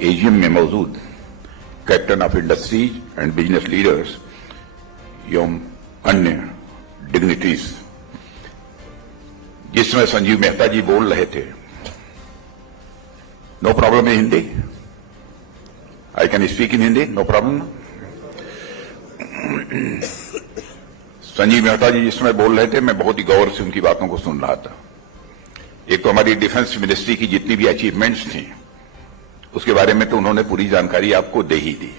AGM में मौजूद captain of industries and business leaders एवं अन्य डिग्निटीज, जिसमें संजीव मेहता जी बोल रहे थे, no problem in Hindi, I can speak in Hindi, no problem. Sanjeev Mehta ji जिसमें बोल रहे थे, मैं बहुत ही गौर से उनकी बातों को सुन रहा था। एक तो हमारी डिफेंस मिनिस्ट्री की जितनी भी अचीवमेंट्स थी उसके बारे में तो उन्होंने पूरी जानकारी आपको दे ही दी,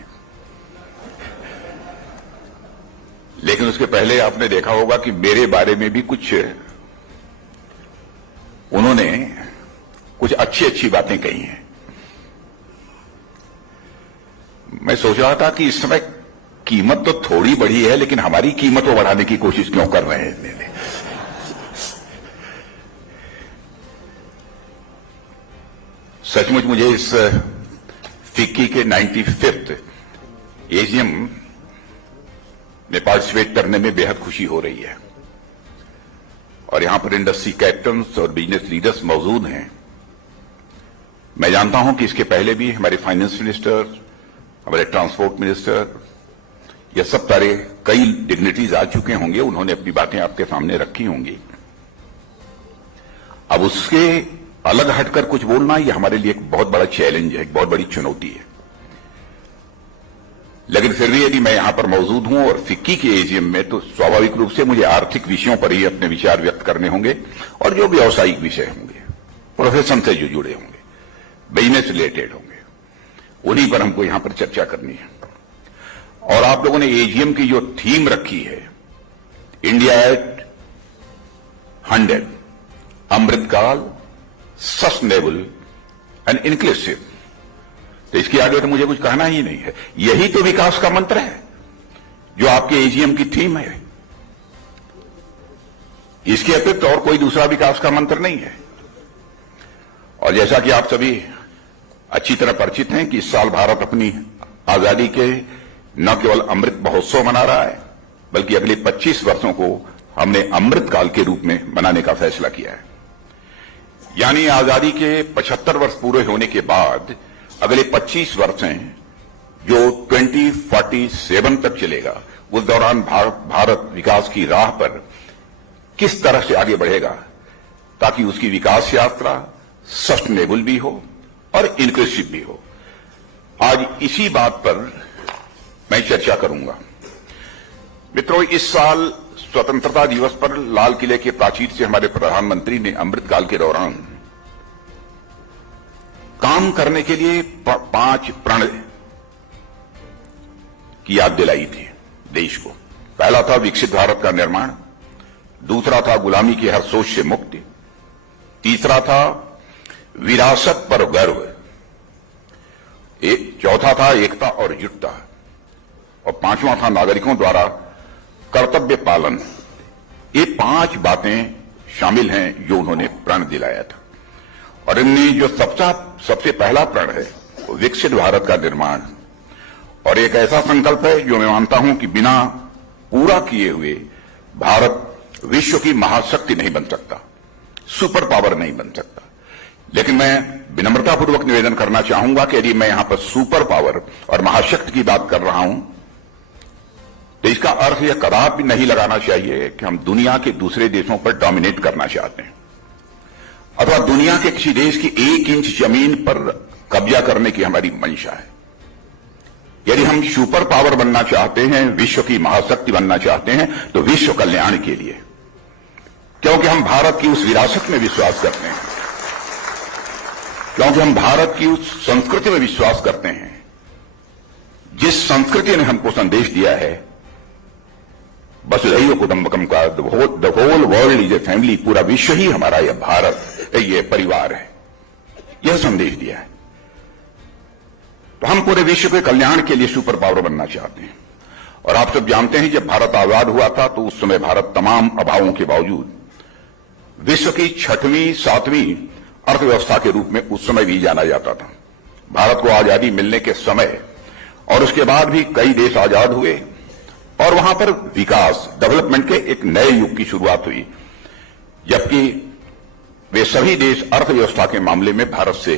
लेकिन उसके पहले आपने देखा होगा कि मेरे बारे में भी कुछ उन्होंने कुछ अच्छी अच्छी बातें कही हैं। मैं सोच रहा था कि इस समय कीमत तो थोड़ी बढ़ी है, लेकिन हमारी कीमत को बढ़ाने की कोशिश क्यों कर रहे हैं। सचमुच मुझे इस फिक्की के 95th एजीएम में पार्टिसिपेट करने में बेहद खुशी हो रही है, और यहां पर इंडस्ट्री कैप्टन्स और बिजनेस लीडर्स मौजूद हैं। मैं जानता हूं कि इसके पहले भी हमारे फाइनेंस मिनिस्टर, हमारे ट्रांसपोर्ट मिनिस्टर, ये सब सारे कई डिग्निटीज आ चुके होंगे, उन्होंने अपनी बातें आपके सामने रखी होंगी। अब उसके अलग हटकर कुछ बोलना ये हमारे लिए एक बहुत बड़ा चैलेंज है, एक बहुत बड़ी चुनौती है। लेकिन फिर भी यदि मैं यहां पर मौजूद हूं और फिक्की के एजीएम में, तो स्वाभाविक रूप से मुझे आर्थिक विषयों पर ही अपने विचार व्यक्त करने होंगे, और जो व्यावसायिक विषय होंगे, प्रोफेशन से जो जुड़े होंगे, बिजनेस रिलेटेड होंगे, उन्हीं पर हमको यहां पर चर्चा करनी है। और आप लोगों ने एजीएम की जो थीम रखी है, India at 100, Amrit Kaal, sustainable and inclusive, तो इसके आगे तो मुझे कुछ कहना ही नहीं है। यही तो विकास का मंत्र है जो आपके एजीएम की थीम है। इसके अतिरिक्त और कोई दूसरा विकास का मंत्र नहीं है। और जैसा कि आप सभी अच्छी तरह परिचित हैं कि इस साल भारत अपनी आजादी के न केवल अमृत महोत्सव मना रहा है, बल्कि अगले 25 वर्षों को हमने अमृतकाल के रूप में मनाने का फैसला किया है। यानी आजादी के 75 वर्ष पूरे होने के बाद अगले 25 वर्ष हैं जो 2047 तक चलेगा। उस दौरान भारत विकास की राह पर किस तरह से आगे बढ़ेगा ताकि उसकी विकास यात्रा सस्टेनेबल भी हो और इंक्लूसिव भी हो। आज इसी बात पर मैं चर्चा करूंगा। मित्रों, इस साल स्वतंत्रता दिवस पर लाल किले के प्राचीर से हमारे प्रधानमंत्री ने अमृतकाल के दौरान काम करने के लिए 5 प्रण की याद दिलाई थी देश को। पहला था विकसित भारत का निर्माण, दूसरा था गुलामी की हर सोच से मुक्ति, तीसरा था विरासत पर गर्व, चौथा था एकता और एकजुटता, और 5वां था नागरिकों द्वारा कर्तव्य पालन। ये 5 बातें शामिल हैं जो उन्होंने प्रण दिलाया था। और इनमें जो सबसे पहला प्रण है वो विकसित भारत का निर्माण, और एक ऐसा संकल्प है जो मैं मानता हूं कि बिना पूरा किए हुए भारत विश्व की महाशक्ति नहीं बन सकता, सुपर पावर नहीं बन सकता। लेकिन मैं विनम्रतापूर्वक निवेदन करना चाहूंगा कि यदि मैं यहां पर सुपर पावर और महाशक्ति की बात कर रहा हूं, तो इसका अर्थ यह कदापि नहीं लगाना चाहिए कि हम दुनिया के दूसरे देशों पर डोमिनेट करना चाहते हैं, अथवा दुनिया के किसी देश की 1 इंच जमीन पर कब्जा करने की हमारी मंशा है। यदि हम सुपर पावर बनना चाहते हैं, विश्व की महाशक्ति बनना चाहते हैं, तो विश्व कल्याण के लिए, क्योंकि हम भारत की उस विरासत में विश्वास करते हैं, क्योंकि हम भारत की उस संस्कृति में विश्वास करते हैं जिस संस्कृति ने हमको संदेश दिया है, वसुधैव कुटुंबकम का, the whole world is a family, पूरा विश्व ही हमारा यह भारत, ये परिवार है, यह संदेश दिया है। तो हम पूरे विश्व के कल्याण के लिए सुपर पावर बनना चाहते हैं। और आप सब जानते हैं जब भारत आजाद हुआ था तो उस समय भारत तमाम अभावों के बावजूद विश्व की 6वीं 7वीं अर्थव्यवस्था के रूप में उस समय भी जाना जाता था। भारत को आजादी मिलने के समय और उसके बाद भी कई देश आजाद हुए और वहां पर विकास, डेवलपमेंट के एक नए युग की शुरुआत हुई, जबकि वे सभी देश अर्थव्यवस्था के मामले में भारत से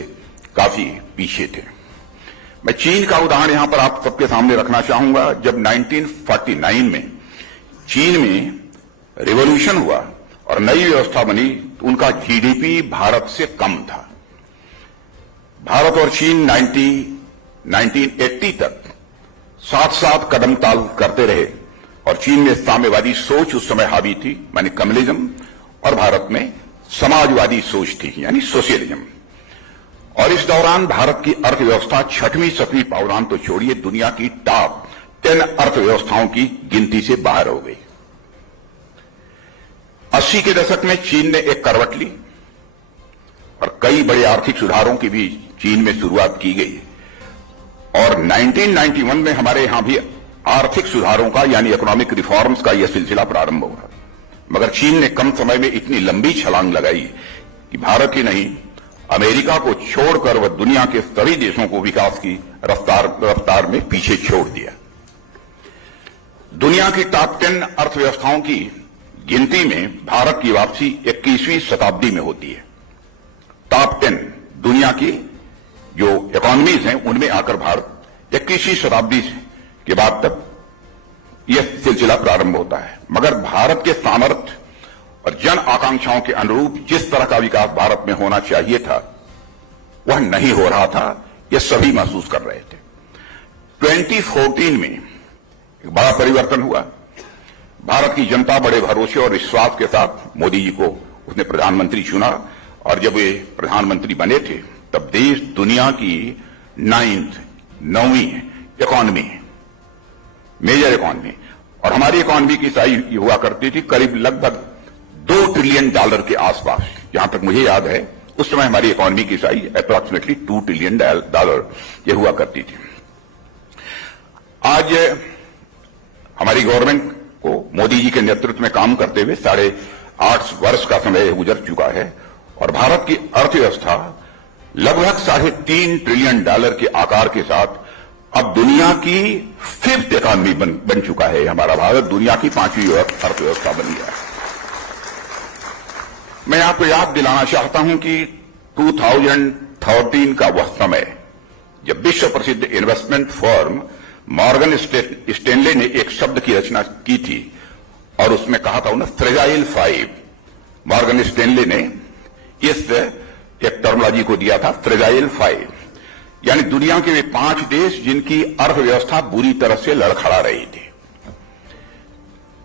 काफी पीछे थे। मैं चीन का उदाहरण यहां पर आप सबके सामने रखना चाहूंगा। जब 1949 में चीन में रिवॉल्यूशन हुआ और नई व्यवस्था बनी तो उनका जीडीपी भारत से कम था। भारत और चीन 1980 तक साथ साथ कदम ताल करते रहे और चीन में साम्यवादी सोच उस समय हावी थी, माने कम्युनिज्म, और भारत में समाजवादी सोच थी, यानी सोशलिज्म। और इस दौरान भारत की अर्थव्यवस्था 6वीं 7वीं पावदान तो छोड़िए, दुनिया की टॉप 10 अर्थव्यवस्थाओं की गिनती से बाहर हो गई। 80 के दशक में चीन ने एक करवट ली और कई बड़े आर्थिक सुधारों की भी चीन में शुरुआत की गई और 1991 में हमारे यहां भी आर्थिक सुधारों का यानी इकोनॉमिक रिफॉर्म्स का यह सिलसिला प्रारंभ हुआ। मगर चीन ने कम समय में इतनी लंबी छलांग लगाई कि भारत ही नहीं, अमेरिका को छोड़कर वह दुनिया के सभी देशों को विकास की रफ्तार में पीछे छोड़ दिया। दुनिया की टॉप 10 अर्थव्यवस्थाओं की गिनती में भारत की वापसी 21वीं शताब्दी में होती है। टॉप 10 दुनिया की जो इकोनॉमीज हैं उनमें आकर भारत 21वीं शताब्दी के बाद तक यह सिलसिला प्रारंभ होता है। मगर भारत के सामर्थ्य और जन आकांक्षाओं के अनुरूप जिस तरह का विकास भारत में होना चाहिए था वह नहीं हो रहा था, यह सभी महसूस कर रहे थे। 2014 में एक बड़ा परिवर्तन हुआ। भारत की जनता बड़े भरोसे और विश्वास के साथ मोदी जी को उसने प्रधानमंत्री चुना और जब वे प्रधानमंत्री बने थे तब देश दुनिया की 9वीं इकॉनमी, मेजर इकॉनमी, और हमारी इकॉनमी की साइज हुआ करती थी करीब लगभग $2 ट्रिलियन के आसपास। जहां तक मुझे याद है उस समय हमारी इकॉनमी की साइज अप्रॉक्सीमेटली $2 ट्रिलियन ये हुआ करती थी। आज हमारी गवर्नमेंट को मोदी जी के नेतृत्व में काम करते हुए 8.5 वर्ष का समय गुजर चुका है और भारत की अर्थव्यवस्था लगभग $3.5 ट्रिलियन के आकार के साथ अब दुनिया की 5th इकॉनमी बन चुका है। हमारा भारत दुनिया की 5वीं अर्थव्यवस्था बन गया है। मैं आपको याद दिलाना चाहता हूं कि 2013 का वह समय जब विश्व प्रसिद्ध इन्वेस्टमेंट फर्म मॉर्गन स्टैनले ने एक शब्द की रचना की थी और उसमें कहा था उन्हें फ्रेजाइल 5। मॉर्गन स्टैनले ने इस एक टर्मोलॉजी को दिया था, फ्रेजाइल 5, यानी दुनिया के वे 5 देश जिनकी अर्थव्यवस्था बुरी तरह से लड़खड़ा रही थी।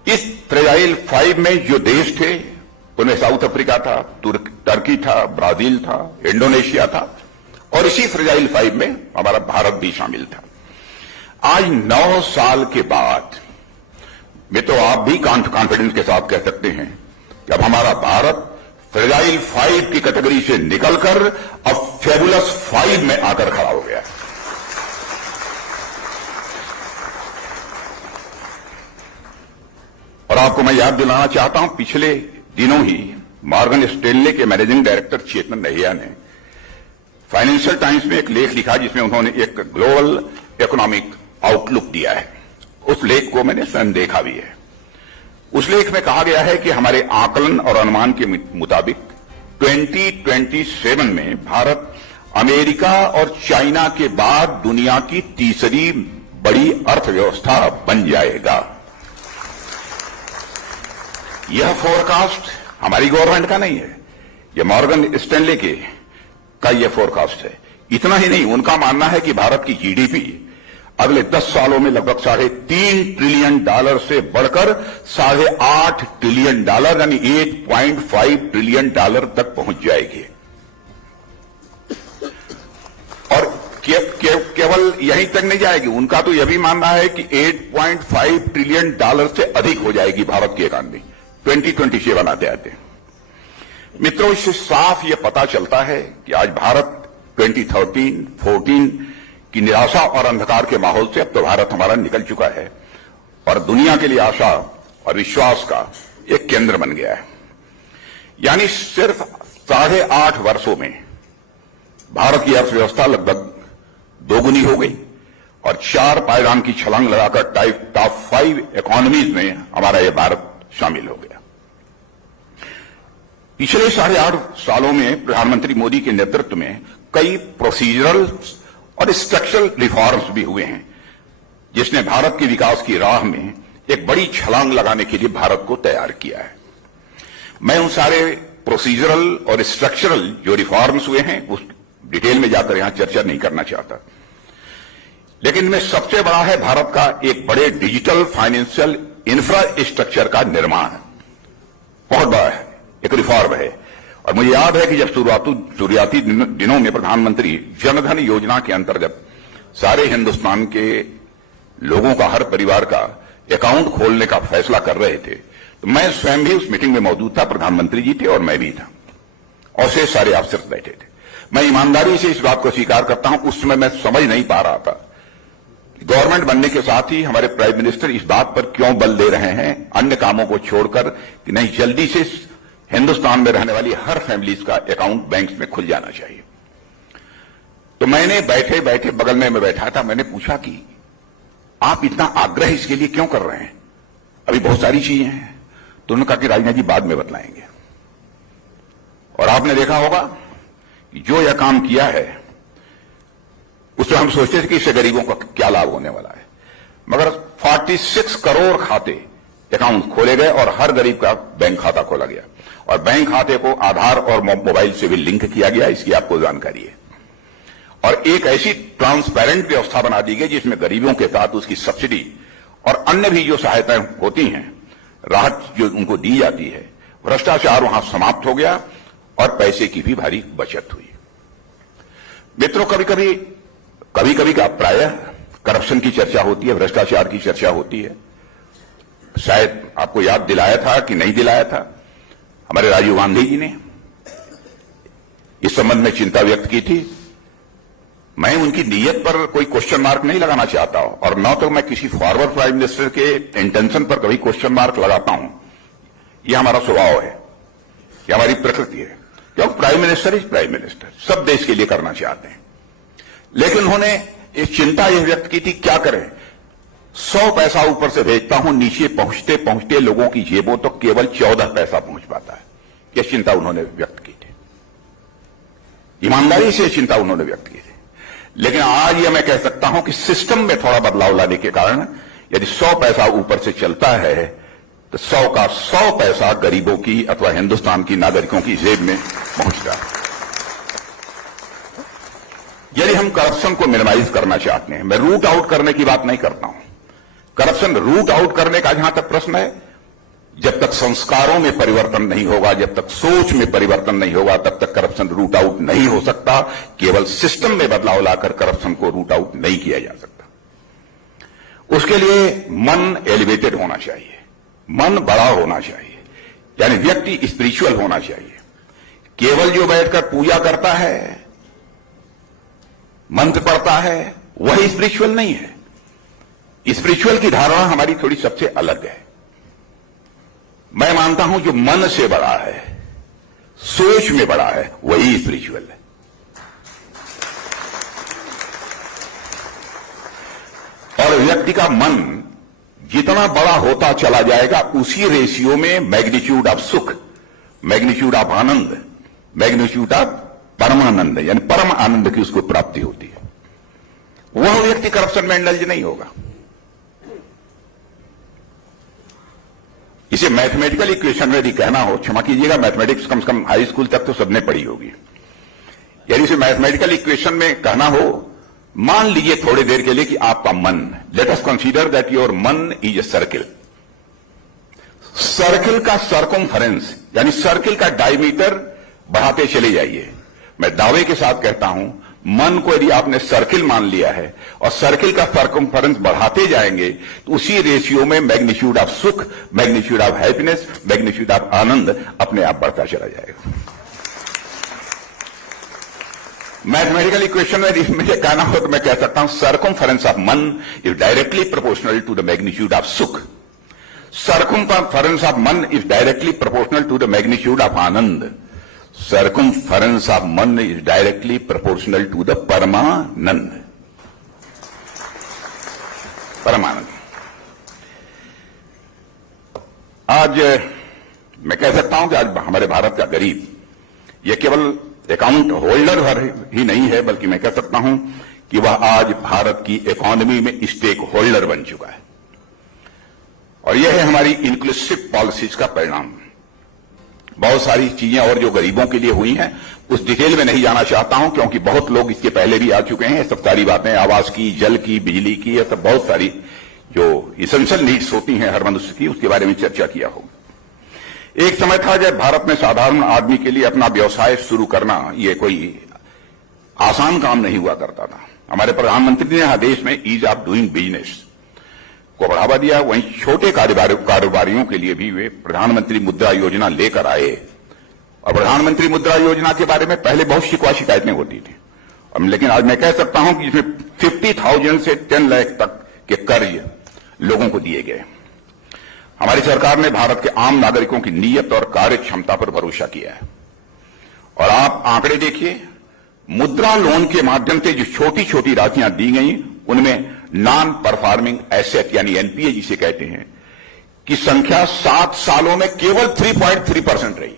इस फ्रेजाइल 5 में जो देश थे उनमें साउथ अफ्रीका था, टर्की था, ब्राजील था, इंडोनेशिया था और इसी फ्रेजाइल 5 में हमारा भारत भी शामिल था। आज 9 साल के बाद में तो आप भी कॉन्फिडेंस के साथ कह सकते हैं कि अब हमारा भारत फ्रेजाइल 5 की कैटेगरी से निकलकर अब फेबुलस 5 में आकर खड़ा हो गया है। और आपको मैं याद दिलाना चाहता हूं, पिछले दिनों ही मॉर्गन स्टैनले के मैनेजिंग डायरेक्टर चेतन नहिया ने फाइनेंशियल टाइम्स में एक लेख लिखा जिसमें उन्होंने एक ग्लोबल इकोनॉमिक आउटलुक दिया है। उस लेख को मैंने स्वयं देखा भी है। उस लेख में कहा गया है कि हमारे आकलन और अनुमान के मुताबिक 2027 में भारत अमेरिका और चाइना के बाद दुनिया की तीसरी बड़ी अर्थव्यवस्था बन जाएगा। यह फोरकास्ट हमारी गवर्नमेंट का नहीं है, यह मॉर्गन स्टैनले का यह फोरकास्ट है। इतना ही नहीं, उनका मानना है कि भारत की जीडीपी अगले 10 सालों में लगभग $3.5 ट्रिलियन से बढ़कर $8.5 ट्रिलियन यानी $8.5 ट्रिलियन तक पहुंच जाएगी। और केवल यहीं तक नहीं जाएगी, उनका तो यह भी मानना है कि $8.5 ट्रिलियन से अधिक हो जाएगी भारत की इकॉनमी 2027 आते आते। मित्रों, इससे साफ यह पता चलता है कि आज भारत 2013-14 की निराशा और अंधकार के माहौल से अब तो भारत हमारा निकल चुका है और दुनिया के लिए आशा और विश्वास का एक केंद्र बन गया है। यानी सिर्फ 8.5 वर्षों में भारत की अर्थव्यवस्था लगभग दोगुनी हो गई और 4 पायदान की छलांग लगाकर टॉप 5 इकोनॉमीज में हमारा यह भारत शामिल हो गया। पिछले 8.5 सालों में प्रधानमंत्री मोदी के नेतृत्व में कई प्रोसीजरल और स्ट्रक्चरल रिफॉर्म्स भी हुए हैं, जिसने भारत के विकास की राह में एक बड़ी छलांग लगाने के लिए भारत को तैयार किया है। मैं उन सारे प्रोसीजरल और स्ट्रक्चरल जो रिफॉर्म्स हुए हैं उस डिटेल में जाकर यहां चर्चा नहीं करना चाहता, लेकिन इनमें सबसे बड़ा है भारत का एक बड़े डिजिटल फाइनेंशियल इंफ्रास्ट्रक्चर का निर्माण। बहुत बड़ा है, एक रिफॉर्म है। और मुझे याद है कि जब शुरुआती दिनों में प्रधानमंत्री जनधन योजना के अंतर्गत सारे हिंदुस्तान के लोगों का, हर परिवार का अकाउंट खोलने का फैसला कर रहे थे, तो मैं स्वयं भी उस मीटिंग में मौजूद था। प्रधानमंत्री जी थे और मैं भी था, और से सारे अफसर बैठे थे। मैं ईमानदारी से इस बात को स्वीकार करता हूं, उस समय मैं समझ नहीं पा रहा था गवर्नमेंट बनने के साथ ही हमारे प्राइम मिनिस्टर इस बात पर क्यों बल दे रहे हैं अन्य कामों को छोड़कर कि नहीं, जल्दी से हिंदुस्तान में रहने वाली हर फैमिलीज का अकाउंट बैंक में खुल जाना चाहिए। तो मैंने बैठे बैठे, बगल में मैं बैठा था, मैंने पूछा कि आप इतना आग्रह इसके लिए क्यों कर रहे हैं, अभी बहुत सारी चीजें हैं। तो उन्होंने कहा कि राजनाथ जी बाद में बतलाएंगे। और आपने देखा होगा कि जो यह काम किया है उसमें हम सोचते थे कि इससे गरीबों का क्या लाभ होने वाला है, मगर 46 करोड़ खाते अकाउंट खोले गए और हर गरीब का बैंक खाता खोला गया, और बैंक खाते को आधार और मोबाइल से भी लिंक किया गया, इसकी आपको जानकारी है। और एक ऐसी ट्रांसपेरेंट व्यवस्था बना दी गई जिसमें गरीबों के साथ उसकी सब्सिडी और अन्य भी जो सहायताएं होती हैं, राहत जो उनको दी जाती है, भ्रष्टाचार वहां समाप्त हो गया और पैसे की भी भारी बचत हुई। मित्रों, कभी कभी का प्रायः करप्शन की चर्चा होती है, भ्रष्टाचार की चर्चा होती है। शायद आपको याद दिलाया था कि नहीं दिलाया था, हमारे राजीव गांधी जी ने इस संबंध में चिंता व्यक्त की थी। मैं उनकी नीयत पर कोई क्वेश्चन मार्क नहीं लगाना चाहता हूं, और न तो मैं किसी फॉरवर्ड प्राइम मिनिस्टर के इंटेंशन पर कभी क्वेश्चन मार्क लगाता हूं। यह हमारा स्वभाव है, यह हमारी प्रकृति है। क्योंकि prime minister is prime minister, सब देश के लिए करना चाहते हैं। लेकिन उन्होंने एक चिंता यह व्यक्त की थी, क्या करें, 100 पैसा ऊपर से भेजता हूं, नीचे पहुंचते पहुंचते लोगों की जेबों तो केवल 14 पैसा पहुंच पाता है। यह चिंता उन्होंने व्यक्त की थी, ईमानदारी से चिंता उन्होंने व्यक्त की थी। लेकिन आज यह मैं कह सकता हूं कि सिस्टम में थोड़ा बदलाव लाने के कारण यदि 100 पैसा ऊपर से चलता है तो 100 का 100 पैसा गरीबों की अथवा हिंदुस्तान की नागरिकों की जेब में पहुंचता है। यदि हम करप्शन को मिनिमाइज करना चाहते हैं, मैं रूट आउट करने की बात नहीं करता हूं, करप्शन रूट आउट करने का जहां तक प्रश्न है, जब तक संस्कारों में परिवर्तन नहीं होगा, जब तक सोच में परिवर्तन नहीं होगा, तब तक करप्शन रूट आउट नहीं हो सकता। केवल सिस्टम में बदलाव लाकर करप्शन को रूट आउट नहीं किया जा सकता। उसके लिए मन एलिवेटेड होना चाहिए, मन बड़ा होना चाहिए, यानी व्यक्ति स्पिरिचुअल होना चाहिए। केवल जो बैठकर पूजा करता है, मंत्र पढ़ता है, वही स्पिरिचुअल नहीं है। स्पिरिचुअल की धारणा हमारी थोड़ी सबसे अलग है। मैं मानता हूं जो मन से बड़ा है, सोच में बड़ा है, वही स्पिरिचुअल है। और व्यक्ति का मन जितना बड़ा होता चला जाएगा, उसी रेशियो में मैग्नीट्यूड ऑफ सुख, मैग्नीट्यूड ऑफ आनंद, मैग्नीट्यूड ऑफ परमानंद यानी परम आनंद की उसको प्राप्ति होती है। वह व्यक्ति करप्शन में इंडल्ज नहीं होगा। इसे मैथमेटिकल इक्वेशन में यदि कहना हो, क्षमा कीजिएगा, मैथमेटिक्स कम से कम हाई स्कूल तक तो सबने पढ़ी होगी। यदि इसे मैथमेटिकल इक्वेशन में कहना हो, मान लीजिए थोड़ी देर के लिए कि आपका मन, let us consider that your मन इज ए सर्किल। सर्किल का सर्कमफरेंस यानी सर्किल का डायमीटर बढ़ाते चले जाइए। मैं दावे के साथ कहता हूं, मन को यदि आपने सर्किल मान लिया है और सर्किल का सर्कमफरेंस बढ़ाते जाएंगे, तो उसी रेशियो में मैग्नीट्यूड ऑफ सुख, magnitude of happiness, magnitude of आनंद अपने आप बढ़ता चला जाएगा। मैथमेटिकल इक्वेशन में यदि मुझे कहना हो तो मैं कह सकता हूं, सर्कमफरेंस ऑफ मन is directly proportional to the magnitude of सुख, सर्कमफरेंस ऑफ मन is directly proportional to the magnitude of आनंद, circumference of man is directly proportional to the परमानंद। परमानंद आज मैं कह सकता हूं कि आज हमारे भारत का गरीब, यह केवल अकाउंट होल्डर ही नहीं है, बल्कि मैं कह सकता हूं कि वह आज भारत की इकोनॉमी में स्टेक होल्डर बन चुका है। और यह है हमारी इंक्लूसिव पॉलिसीज का परिणाम। बहुत सारी चीजें और जो गरीबों के लिए हुई हैं, उस डिटेल में नहीं जाना चाहता हूं, क्योंकि बहुत लोग इसके पहले भी आ चुके हैं। सब सारी बातें आवास की, जल की, बिजली की, यह सब बहुत सारी जो इसेंशियल नीड्स होती हैं हर मनुष्य की, उसके बारे में चर्चा किया होगा। एक समय था जब भारत में साधारण आदमी के लिए अपना व्यवसाय शुरू करना यह कोई आसान काम नहीं हुआ करता था। हमारे प्रधानमंत्री ने यहां देश में ईज ऑफ डूइंग बिजनेस को बढ़ावा दिया। वहीं छोटे कारोबारियों के लिए भी वे प्रधानमंत्री मुद्रा योजना लेकर आए। और प्रधानमंत्री मुद्रा योजना के बारे में पहले बहुत शिकवा शिकायतें होती थी, लेकिन आज मैं कह सकता हूं कि इसमें 50,000 से 10 लाख तक के कर्ज लोगों को दिए गए। हमारी सरकार ने भारत के आम नागरिकों की नीयत और कार्य क्षमता पर भरोसा किया है। और आप आंकड़े देखिए, मुद्रा लोन के माध्यम से जो छोटी छोटी राशियां दी गई, उनमें नॉन परफॉर्मिंग एसेट यानी एनपीए जिसे कहते हैं की संख्या 7 सालों में केवल 3.3% रही।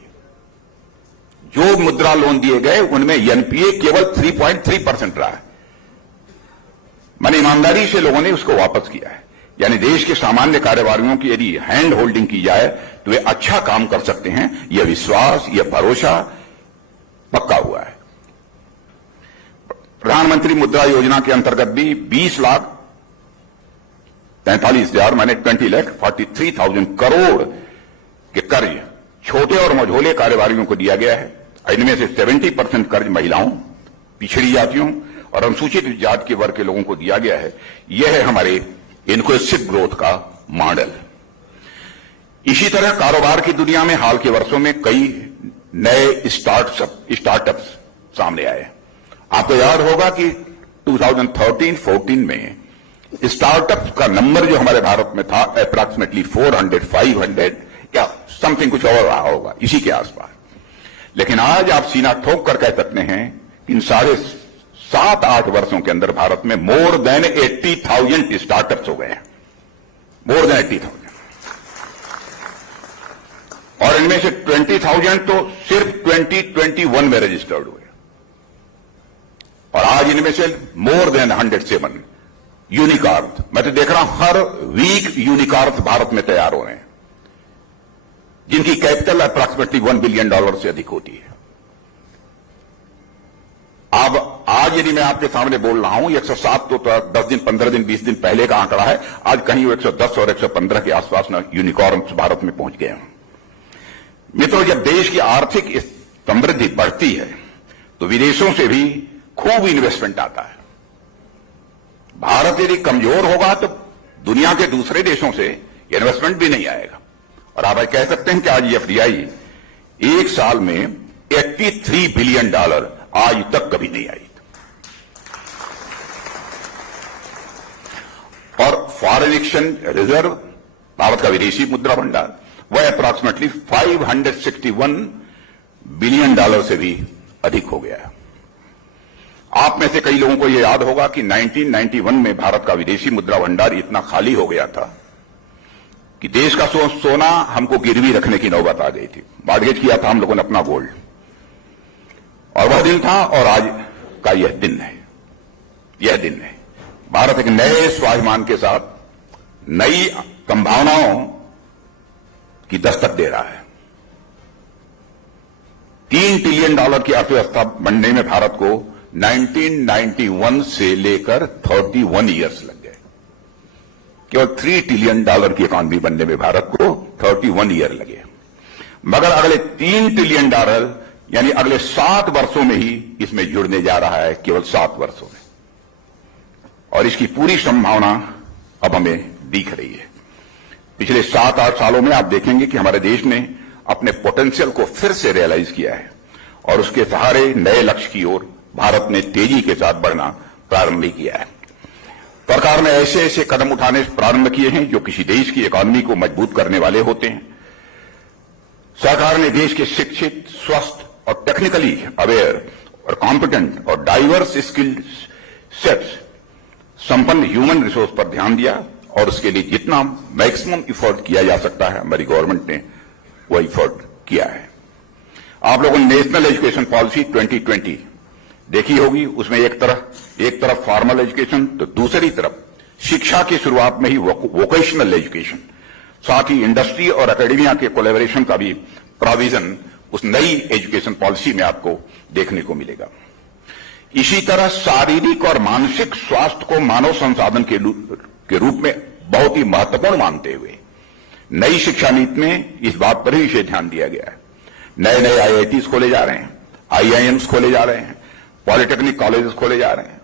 जो मुद्रा लोन दिए गए उनमें एनपीए केवल 3.3% रहा है। माने ईमानदारी से लोगों ने उसको वापस किया है। यानी देश के सामान्य कारोबारियों की यदि हैंड होल्डिंग की जाए तो वे अच्छा काम कर सकते हैं। यह विश्वास, यह भरोसा पक्का हुआ है। प्रधानमंत्री मुद्रा योजना के अंतर्गत भी 20,43,000 माने 20,43,000 करोड़ के कर्ज छोटे और मझोले कारोबारियों को दिया गया है। इनमें से 70% कर्ज महिलाओं, पिछड़ी जातियों और अनुसूचित जाति के वर्ग के लोगों को दिया गया है। यह है हमारे इनक्लूसिव ग्रोथ का मॉडल। इसी तरह कारोबार की दुनिया में हाल के वर्षों में कई नए स्टार्टअप्स सामने आए। आपको याद होगा कि 2013-14 में स्टार्टअप्स का नंबर जो हमारे भारत में था अप्रॉक्सीमेटली 400, 500 या समथिंग कुछ और रहा होगा, इसी के आसपास। लेकिन आज आप सीना ठोक कर कह सकते हैं कि इन 7-8 वर्षों के अंदर भारत में मोर देन 80,000 स्टार्टअप्स हो गए हैं। More than 80,000। और इनमें से 20,000 तो सिर्फ 2021 में रजिस्टर्ड हुए। और आज इनमें से मोर देन 107 यूनिकॉर्न, मैं तो देख रहा हूं हर वीक यूनिकॉर्न भारत में तैयार हो रहे हैं, जिनकी कैपिटल अप्रॉक्सीमेटली $1 बिलियन से अधिक होती है। अब आज यदि मैं आपके सामने बोल रहा हूं, 107 तो 10 दिन, 15 दिन, 20 दिन पहले का आंकड़ा है। आज कहीं 110 और 115 के आसपास न यूनिकॉर्न भारत में पहुंच गए हैं। मित्रों, जब देश की आर्थिक समृद्धि बढ़ती है तो विदेशों से भी खूब इन्वेस्टमेंट आता है। भारत यदि कमजोर होगा तो दुनिया के दूसरे देशों से इन्वेस्टमेंट भी नहीं आएगा। और आप कह सकते हैं कि आज एफडीआई एक साल में $83 बिलियन आज तक कभी नहीं आई। और फॉरेन एक्सचेंज रिजर्व, भारत का विदेशी मुद्रा भंडार, वह अप्रॉक्सीमेटली $561 बिलियन से भी अधिक हो गया है। आप में से कई लोगों को यह याद होगा कि 1991 में भारत का विदेशी मुद्रा भंडार इतना खाली हो गया था कि देश का सोना हमको गिरवी रखने की नौबत आ गई थी। मॉर्गेज किया था हम लोगों ने अपना गोल्ड। और वह दिन था और आज का यह दिन है। यह दिन है भारत एक नए स्वाभिमान के साथ नई संभावनाओं की दस्तक दे रहा है। $3 ट्रिलियन की अर्थव्यवस्था बनने में भारत को 1991 से लेकर 31 ईयर्स लग गए। केवल $3 ट्रिलियन की इकॉनमी बनने में भारत को 31 ईयर लगे। मगर अगले $3 ट्रिलियन यानी अगले 7 वर्षों में ही इसमें जुड़ने जा रहा है, केवल 7 वर्षों में। और इसकी पूरी संभावना अब हमें दिख रही है। पिछले 7-8 सालों में आप देखेंगे कि हमारे देश ने अपने पोटेंशियल को फिर से रियलाइज किया है और उसके सहारे नए लक्ष्य की ओर भारत ने तेजी के साथ बढ़ना प्रारंभ किया है। सरकार ने ऐसे ऐसे कदम उठाने प्रारंभ किए हैं जो किसी देश की इकॉनमी को मजबूत करने वाले होते हैं। सरकार ने देश के शिक्षित, स्वस्थ और टेक्निकली अवेयर और कॉम्पिटेंट और डाइवर्स स्किल्ड सेट्स संपन्न ह्यूमन रिसोर्स पर ध्यान दिया और उसके लिए जितना मैक्सिमम इफर्ट किया जा सकता है हमारी गवर्नमेंट ने वो इफर्ट किया है। आप लोगों ने नेशनल एजुकेशन पॉलिसी 2020 देखी होगी, उसमें एक तरफ फॉर्मल एजुकेशन तो दूसरी तरफ शिक्षा की शुरुआत में ही वोकेशनल एजुकेशन, साथ ही इंडस्ट्री और एकेडमिया के कोलैबोरेशन का भी प्रोविजन उस नई एजुकेशन पॉलिसी में आपको देखने को मिलेगा। इसी तरह शारीरिक और मानसिक स्वास्थ्य को मानव संसाधन के रूप में बहुत ही महत्वपूर्ण मानते हुए नई शिक्षा नीति में इस बात पर ही विशेष ध्यान दिया गया है। नए नए आईआईटीज खोले जा रहे हैं, आईआईएम्स खोले जा रहे हैं, पॉलिटेक्निक कॉलेजेस खोले जा रहे हैं।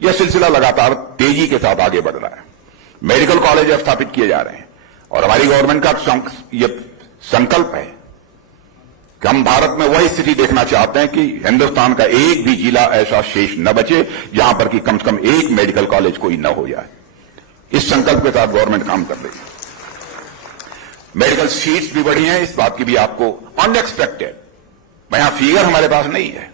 यह सिलसिला लगातार तेजी के साथ आगे बढ़ रहा है। मेडिकल कॉलेज स्थापित किए जा रहे हैं और हमारी गवर्नमेंट का यह संकल्प है कि हम भारत में वही स्थिति देखना चाहते हैं कि हिंदुस्तान का एक भी जिला ऐसा शेष न बचे जहां पर कि कम से कम एक मेडिकल कॉलेज कोई न हो जाए। इस संकल्प के साथ गवर्नमेंट काम कर रही है। मेडिकल सीट्स भी बढ़ी हैं, इस बात की भी आपको अनएक्सपेक्टेड, यहां फिगर हमारे पास नहीं है।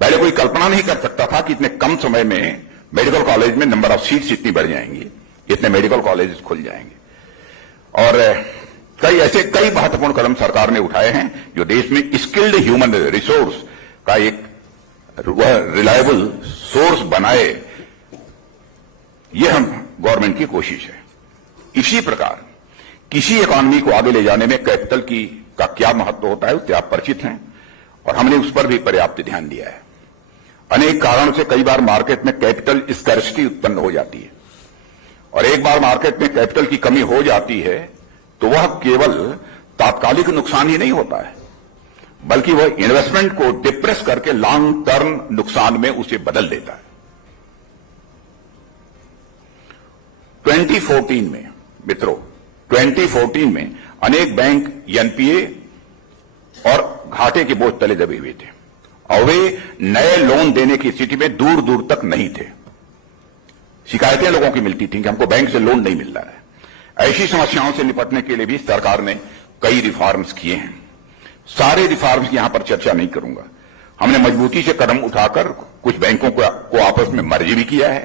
पहले कोई कल्पना नहीं कर सकता था कि इतने कम समय में मेडिकल कॉलेज में नंबर ऑफ सीट्स इतनी बढ़ जाएंगी, इतने मेडिकल कॉलेज खुल जाएंगे। और कई महत्वपूर्ण कदम सरकार ने उठाए हैं जो देश में स्किल्ड ह्यूमन रिसोर्स का एक रिलायबल सोर्स बनाए, यह हम गवर्नमेंट की कोशिश है। इसी प्रकार किसी इकॉनमी को आगे ले जाने में कैपिटल का क्या महत्व होता है उससे आप परिचित हैं और हमने उस पर भी पर्याप्त ध्यान दिया है। अनेक कारणों से कई बार मार्केट में कैपिटल स्कैर्सिटी उत्पन्न हो जाती है और एक बार मार्केट में कैपिटल की कमी हो जाती है तो वह केवल तात्कालिक नुकसान ही नहीं होता है, बल्कि वह इन्वेस्टमेंट को डिप्रेस करके लॉन्ग टर्म नुकसान में उसे बदल देता है। 2014 में मित्रों, 2014 में अनेक बैंक एनपीए और घाटे के बोझ तले दबे हुए थे और वे नए लोन देने की स्थिति में दूर दूर तक नहीं थे। शिकायतें लोगों की मिलती थी कि हमको बैंक से लोन नहीं मिल रहा है। ऐसी समस्याओं से निपटने के लिए भी सरकार ने कई रिफॉर्म्स किए हैं। सारे रिफॉर्म्स की यहां पर चर्चा नहीं करूंगा। हमने मजबूती से कदम उठाकर कुछ बैंकों को आपस में मर्ज भी किया है,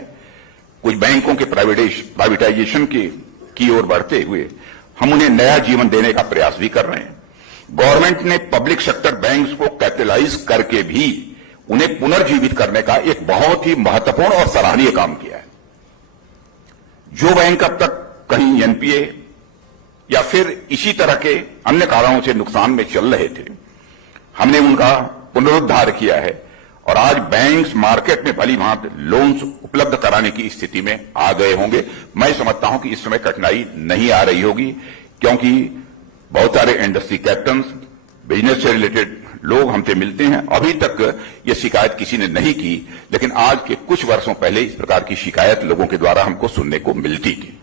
कुछ बैंकों के प्राइवेटाइजेशन की ओर बढ़ते हुए हम उन्हें नया जीवन देने का प्रयास भी कर रहे हैं। गवर्नमेंट ने पब्लिक सेक्टर बैंक्स को कैपिटलाइज करके भी उन्हें पुनर्जीवित करने का एक बहुत ही महत्वपूर्ण और सराहनीय काम किया है। जो बैंक अब तक कहीं एनपीए या फिर इसी तरह के अन्य कारणों से नुकसान में चल रहे थे, हमने उनका पुनरुद्धार किया है और आज बैंक्स मार्केट में भली भांति लोन्स उपलब्ध कराने की स्थिति में आ गए होंगे। मैं समझता हूं कि इस समय कठिनाई नहीं आ रही होगी क्योंकि बहुत सारे इंडस्ट्री कैप्टन्स, बिजनेस से रिलेटेड लोग हमसे मिलते हैं। अभी तक ये शिकायत किसी ने नहीं की, लेकिन आज के कुछ वर्षों पहले इस प्रकार की शिकायत लोगों के द्वारा हमको सुनने को मिलती थी।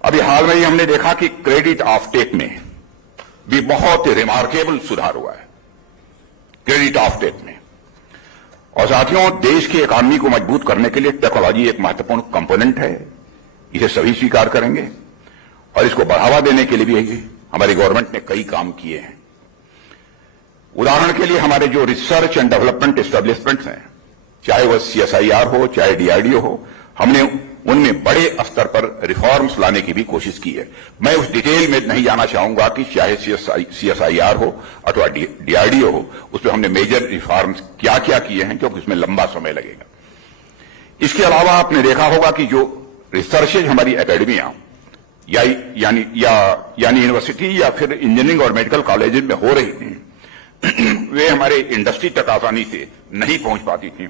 अभी हाल में ही हमने देखा कि क्रेडिट ऑफटेक में भी बहुत रिमार्केबल सुधार हुआ है, क्रेडिट ऑफटेक में। और साथियों, देश की इकॉनमी को मजबूत करने के लिए टेक्नोलॉजी एक महत्वपूर्ण कंपोनेंट है, इसे सभी स्वीकार करेंगे और इसको बढ़ावा देने के लिए भी हमारी गवर्नमेंट ने कई काम किए हैं। उदाहरण के लिए हमारे जो रिसर्च एंड डेवलपमेंट एस्टेब्लिशमेंट्स हैं, चाहे वह सीएसआईआर हो चाहे डीआरडीओ हो, हमने उनमें बड़े स्तर पर रिफॉर्म्स लाने की भी कोशिश की है। मैं उस डिटेल में नहीं जाना चाहूंगा कि चाहे सीएसआईआर हो अथवा डीआरडीओ हो, उसमें हमने मेजर रिफॉर्म्स क्या क्या किए हैं क्योंकि उसमें लंबा समय लगेगा। इसके अलावा आपने देखा होगा कि जो रिसर्चेज हमारी एकेडमिया यानी यूनिवर्सिटी या फिर इंजीनियरिंग और मेडिकल कॉलेज में हो रही थी, वे हमारे इंडस्ट्री तक आसानी से नहीं पहुंच पाती थी।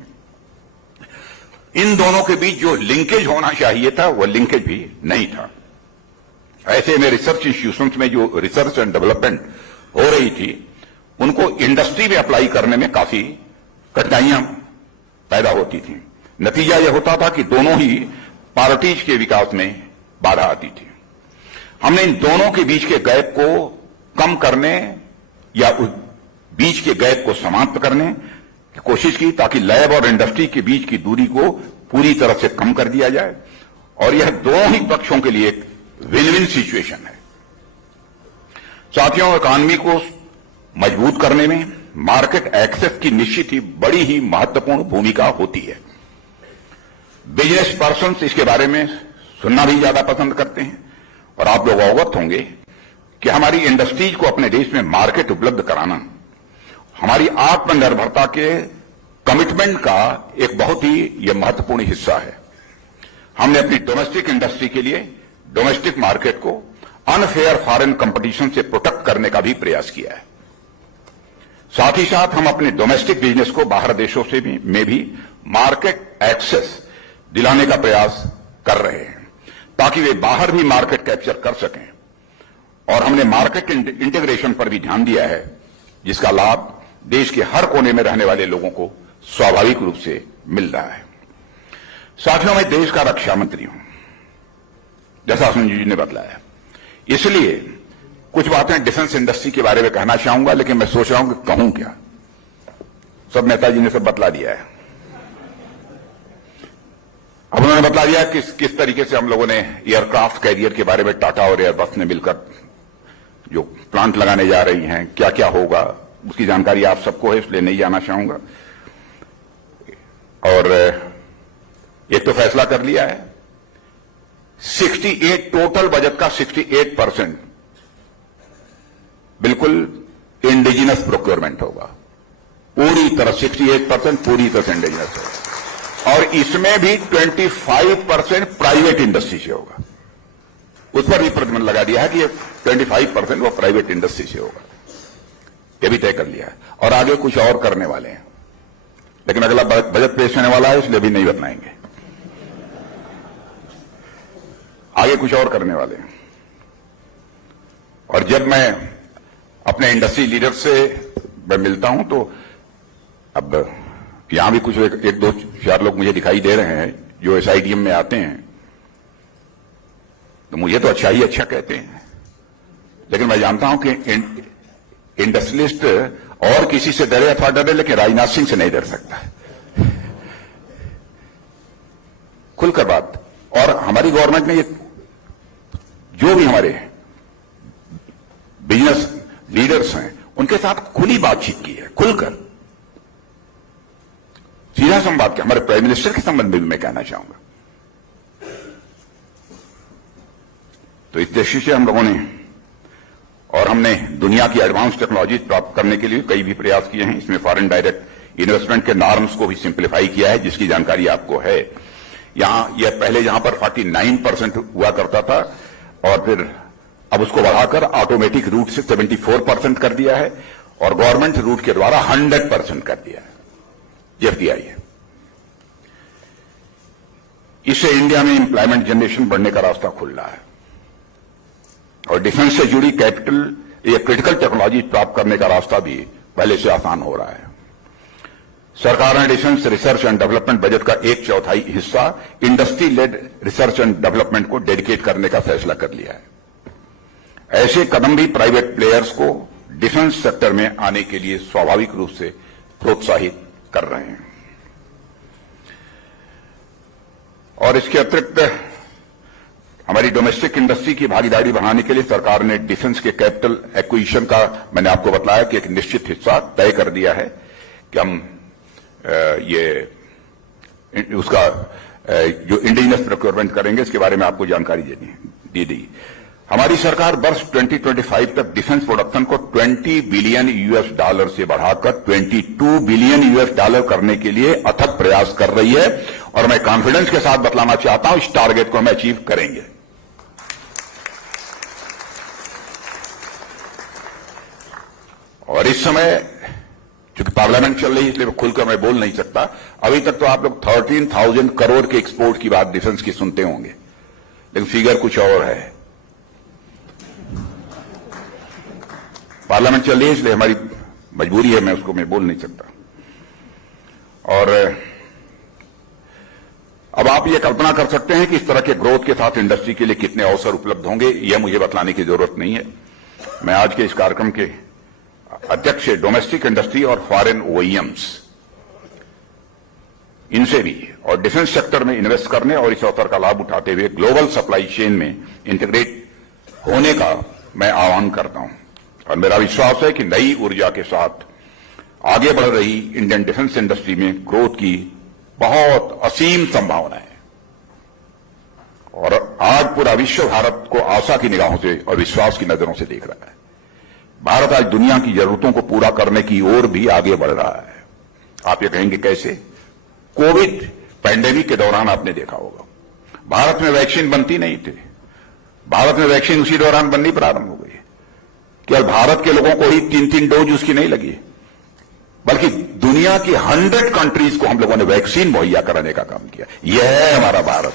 इन दोनों के बीच जो लिंकेज होना चाहिए था वह लिंकेज भी नहीं था। ऐसे में रिसर्च इंस्टीट्यूशंस में जो रिसर्च एंड डेवलपमेंट हो रही थी उनको इंडस्ट्री में अप्लाई करने में काफी कठिनाइयां पैदा होती थी। नतीजा यह होता था कि दोनों ही पार्टीज के विकास में बाधा आती थी। हमने इन दोनों के बीच के गैप को कम करने या बीच के गैप को समाप्त करने की कोशिश की ताकि लैब और इंडस्ट्री के बीच की दूरी को पूरी तरह से कम कर दिया जाए और यह दोनों ही पक्षों के लिए एक विन विन सिचुएशन है। साथियों, इकॉनमी को मजबूत करने में मार्केट एक्सेस की निश्चित ही बड़ी ही महत्वपूर्ण भूमिका होती है। बिजनेस पर्सन्स इसके बारे में सुनना भी ज्यादा पसंद करते हैं और आप लोग अवगत होंगे कि हमारी इंडस्ट्रीज को अपने देश में मार्केट उपलब्ध कराना हमारी आत्मनिर्भरता के कमिटमेंट का एक बहुत ही यह महत्वपूर्ण हिस्सा है। हमने अपनी डोमेस्टिक इंडस्ट्री के लिए डोमेस्टिक मार्केट को अनफेयर फॉरेन कंपटीशन से प्रोटेक्ट करने का भी प्रयास किया है। साथ ही साथ हम अपने डोमेस्टिक बिजनेस को बाहर देशों से भी मार्केट एक्सेस दिलाने का प्रयास कर रहे हैं ताकि वे बाहर भी मार्केट कैप्चर कर सकें। और हमने मार्केट इंटीग्रेशन पर भी ध्यान दिया है जिसका लाभ देश के हर कोने में रहने वाले लोगों को स्वाभाविक रूप से मिल रहा है। साथियों, मैं देश का रक्षा मंत्री हूं, जैसा संजय जी ने बतलाया, इसलिए कुछ बातें डिफेंस इंडस्ट्री के बारे में कहना चाहूंगा, लेकिन मैं सोच रहा हूं कि कहूं क्या। सब नेताजी ने सब बतला दिया है। अब उन्होंने बतला दिया किस तरीके से हम लोगों ने एयरक्राफ्ट कैरियर के बारे में टाटा और एयरबस ने मिलकर जो प्लांट लगाने जा रही हैं, क्या क्या होगा उसकी जानकारी आप सबको है, इसलिए नहीं जाना चाहूंगा। और एक तो फैसला कर लिया है 68 टोटल बजट का 68% बिल्कुल इंडिजिनस प्रोक्योरमेंट होगा, पूरी तरह 68% पूरी तरह से इंडिजिनस होगा। और इसमें भी 25% प्राइवेट इंडस्ट्री से होगा। उस पर भी प्रतिबंध लगा दिया है कि ये 25% वो प्राइवेट इंडस्ट्री से होगा, ये भी तय कर लिया है। और आगे कुछ और करने वाले हैं, लेकिन अगला बजट पेश होने वाला है इसलिए भी नहीं बताएंगे। आगे कुछ और करने वाले हैं। और जब मैं अपने इंडस्ट्री लीडर से मैं मिलता हूं तो अब यहां भी कुछ एक दो चार लोग मुझे दिखाई दे रहे हैं जो एसआईडीएम में आते हैं, तो मुझे तो अच्छा ही अच्छा कहते हैं, लेकिन मैं जानता हूं कि इंडस्ट्रियलिस्ट और किसी से डरे अथवा डरे, लेकिन राजनाथ सिंह से नहीं डर सकता। खुलकर बात। और हमारी गवर्नमेंट ने ये जो भी हमारे बिजनेस लीडर्स हैं उनके साथ खुली बातचीत की है, खुलकर सीधा संवाद किया। हमारे प्राइम मिनिस्टर के संबंध में भी मैं कहना चाहूंगा। तो इस दृष्टि से हम लोगों ने और हमने दुनिया की एडवांस टेक्नोलॉजी प्राप्त करने के लिए कई भी प्रयास किए हैं। इसमें फॉरेन डायरेक्ट इन्वेस्टमेंट के नॉर्म्स को भी सिंप्लीफाई किया है, जिसकी जानकारी आपको है। यह पहले यहां पर 49% हुआ करता था और फिर अब उसको बढ़ाकर ऑटोमेटिक रूट से 74% कर दिया है और गवर्नमेंट रूट के द्वारा 100% कर दिया है, एफडीआई है। इससे इंडिया में एम्प्लॉयमेंट जनरेशन बढ़ने का रास्ता खुल रहा है और डिफेंस से जुड़ी कैपिटल या क्रिटिकल टेक्नोलॉजी प्राप्त करने का रास्ता भी पहले से आसान हो रहा है। सरकार ने defence research and development budget का 1/4 हिस्सा industry led research and development को डेडिकेट करने का फैसला कर लिया है। ऐसे कदम भी प्राइवेट प्लेयर्स को डिफेंस सेक्टर में आने के लिए स्वाभाविक रूप से प्रोत्साहित कर रहे हैं। और इसके अतिरिक्त हमारी डोमेस्टिक इंडस्ट्री की भागीदारी बढ़ाने के लिए सरकार ने डिफेंस के कैपिटल एक्विजिशन का, मैंने आपको बताया कि एक निश्चित हिस्सा तय कर दिया है कि हम उसका जो इंडिजिनस प्रोक्योरमेंट करेंगे, इसके बारे में आपको जानकारी दी दी। हमारी सरकार वर्ष 2025 तक डिफेंस प्रोडक्शन को $20 बिलियन से बढ़ाकर $22 बिलियन करने के लिए अथक प्रयास कर रही है और मैं कॉन्फिडेंस के साथ बतलाना चाहता हूं इस टारगेट को हम अचीव करेंगे। और इस समय चूंकि पार्लियामेंट चल रही है इसलिए खुलकर मैं बोल नहीं सकता। अभी तक तो आप लोग 13,000 करोड़ के एक्सपोर्ट की बात डिफेंस की सुनते होंगे, लेकिन फिगर कुछ और है। पार्लियामेंट चल रही है इसलिए हमारी मजबूरी है, मैं बोल नहीं सकता। और अब आप ये कल्पना कर सकते हैं कि इस तरह के ग्रोथ के साथ इंडस्ट्री के लिए कितने अवसर उपलब्ध होंगे, यह मुझे बतलाने की जरूरत नहीं है। मैं आज के इस कार्यक्रम के अध्यक्ष डोमेस्टिक इंडस्ट्री और फॉरेन ओईएम्स, इनसे भी और डिफेंस सेक्टर में इन्वेस्ट करने और इस अवसर का लाभ उठाते हुए ग्लोबल सप्लाई चेन में इंटीग्रेट होने का मैं आह्वान करता हूं। और मेरा विश्वास है कि नई ऊर्जा के साथ आगे बढ़ रही इंडियन डिफेंस इंडस्ट्री में ग्रोथ की बहुत असीम संभावना है। और आज पूरा विश्व भारत को आशा की निगाहों से और विश्वास की नजरों से देख रहा है। भारत आज दुनिया की जरूरतों को पूरा करने की ओर भी आगे बढ़ रहा है। आप ये कहेंगे कैसे? कोविड पैंडेमिक के दौरान आपने देखा होगा, भारत में वैक्सीन बनती नहीं थी, भारत में वैक्सीन उसी दौरान बननी प्रारंभ हो गई। केवल भारत के लोगों को ही 3-3 डोज उसकी नहीं लगी, बल्कि दुनिया की 100 कंट्रीज को हम लोगों ने वैक्सीन मुहैया कराने का काम किया। यह है हमारा भारत,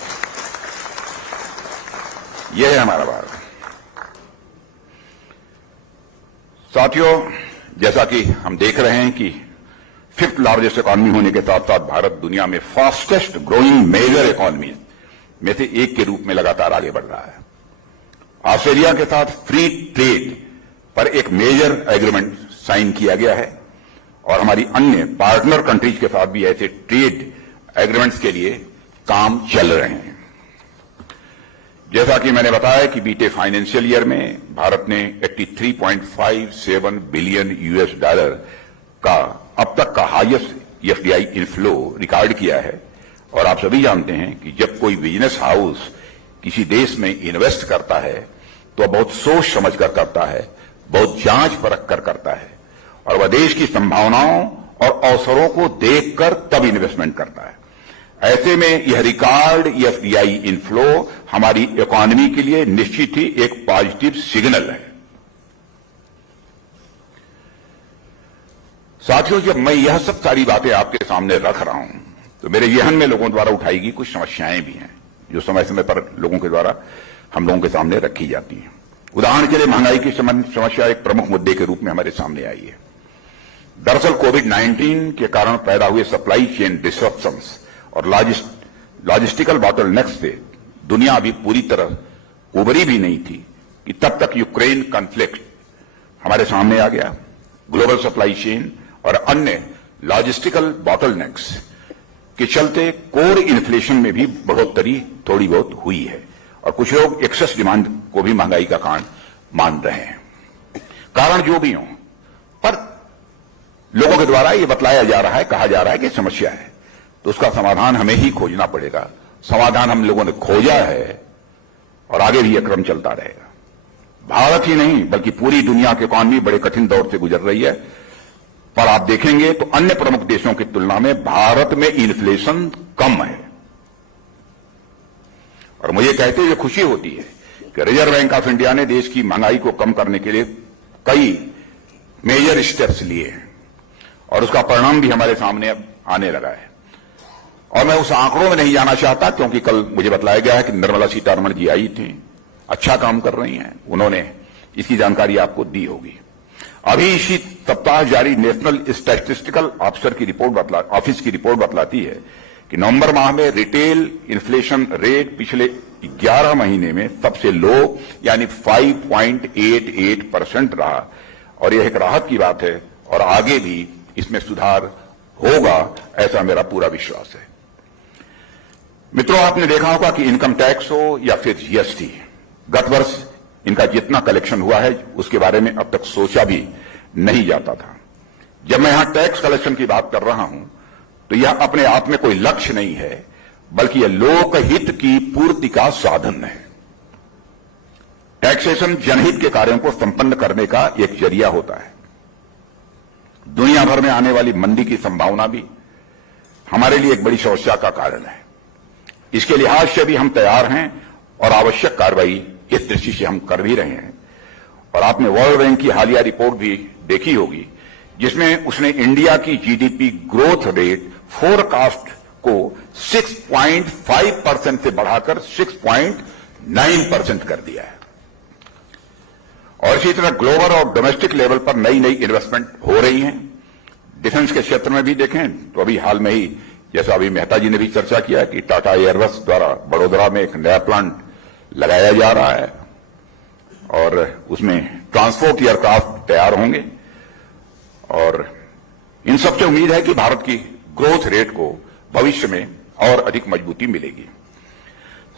यह है हमारा भारत। साथियों, जैसा कि हम देख रहे हैं कि 5th लार्जेस्ट इकॉनमी होने के साथ साथ भारत दुनिया में फास्टेस्ट ग्रोइंग मेजर इकॉनमी में से एक के रूप में लगातार आगे बढ़ रहा है। ऑस्ट्रेलिया के साथ फ्री ट्रेड पर एक मेजर एग्रीमेंट साइन किया गया है और हमारी अन्य पार्टनर कंट्रीज के साथ भी ऐसे ट्रेड एग्रीमेंट्स के लिए काम चल रहे हैं। जैसा कि मैंने बताया कि बीते फाइनेंशियल ईयर में भारत ने 83.57 बिलियन यूएस डॉलर का अब तक का हाईएस्ट एफडीआई इनफ्लो रिकॉर्ड किया है। और आप सभी जानते हैं कि जब कोई बिजनेस हाउस किसी देश में इन्वेस्ट करता है तो बहुत सोच समझ कर करता है, बहुत जांच परख कर करता है और वह देश की संभावनाओं और अवसरों को देखकर तब इन्वेस्टमेंट करता है। ऐसे में यह रिकॉर्ड एफडीआई इनफ्लो हमारी इकोनॉमी के लिए निश्चित ही एक पॉजिटिव सिग्नल है। साथियों, जब मैं यह सब सारी बातें आपके सामने रख रहा हूं तो मेरे जहन में लोगों द्वारा उठाई गई कुछ समस्याएं भी हैं जो समय समय पर लोगों के द्वारा हम लोगों के सामने रखी जाती हैं। उदाहरण के लिए महंगाई की समस्या एक प्रमुख मुद्दे के रूप में हमारे सामने आई है। दरअसल कोविड-19 के कारण पैदा हुए सप्लाई चेन डिसरप्शंस और लॉजिस्टिकल बॉटलनेक्स से दुनिया अभी पूरी तरह उभरी भी नहीं थी कि तब तक यूक्रेन कॉन्फ्लिक्ट हमारे सामने आ गया। ग्लोबल सप्लाई चेन और अन्य लॉजिस्टिकल बॉटलनेक्स के चलते कोर इन्फ्लेशन में भी बढ़ोतरी थोड़ी बहुत हुई है और कुछ लोग एक्सेस डिमांड को भी महंगाई का कारण मान रहे हैं। कारण जो भी हो, पर लोगों के द्वारा ये बतलाया जा रहा है, कहा जा रहा है कि समस्या है, तो उसका समाधान हमें ही खोजना पड़ेगा। समाधान हम लोगों ने खोजा है और आगे भी यह क्रम चलता रहेगा। भारत ही नहीं बल्कि पूरी दुनिया की इकॉनमी बड़े कठिन दौर से गुजर रही है, पर आप देखेंगे तो अन्य प्रमुख देशों की तुलना में भारत में इन्फ्लेशन कम है। और मुझे कहते हुए खुशी होती है कि रिजर्व बैंक ऑफ इंडिया ने देश की महंगाई को कम करने के लिए कई मेजर स्टेप्स लिए हैं और उसका परिणाम भी हमारे सामने आने लगा है। और मैं उस आंकड़ों में नहीं जाना चाहता क्योंकि कल मुझे बतलाया गया है कि निर्मला सीतारमण जी आई थी, अच्छा काम कर रही हैं, उन्होंने इसकी जानकारी आपको दी होगी। अभी इसी सप्ताह जारी नेशनल स्टैटिस्टिकल ऑफिस की रिपोर्ट बतलाती है कि नवंबर माह में रिटेल इन्फ्लेशन रेट पिछले 11 महीने में सबसे लो यानी 5.88% रहा और यह एक राहत की बात है और आगे भी इसमें सुधार होगा, ऐसा मेरा पूरा विश्वास है। मित्रों, आपने देखा होगा कि इनकम टैक्स हो या फिर जीएसटी, गत वर्ष इनका जितना कलेक्शन हुआ है उसके बारे में अब तक सोचा भी नहीं जाता था। जब मैं यहां टैक्स कलेक्शन की बात कर रहा हूं तो यह अपने आप में कोई लक्ष्य नहीं है, बल्कि यह लोकहित की पूर्ति का साधन है। टैक्सेशन जनहित के कार्यों को संपन्न करने का एक जरिया होता है। दुनिया भर में आने वाली मंदी की संभावना भी हमारे लिए एक बड़ी समस्या का कारण है। इसके लिहाज से भी हम तैयार हैं और आवश्यक कार्रवाई इस दृष्टि से हम कर भी रहे हैं। और आपने वर्ल्ड बैंक की हालिया रिपोर्ट भी देखी होगी जिसमें उसने इंडिया की जीडीपी ग्रोथ रेट फोरकास्ट को 6.5% से बढ़ाकर 6.9% कर दिया है। और इसी तरह ग्लोबल और डोमेस्टिक लेवल पर नई नई इन्वेस्टमेंट हो रही हैं। डिफेंस के क्षेत्र में भी देखें तो अभी हाल में ही, जैसा अभी मेहता जी ने भी चर्चा किया कि टाटा एयरबस द्वारा बड़ोदरा में एक नया प्लांट लगाया जा रहा है और उसमें ट्रांसपोर्ट एयरक्राफ्ट तैयार होंगे और इन सबसे उम्मीद है कि भारत की ग्रोथ रेट को भविष्य में और अधिक मजबूती मिलेगी।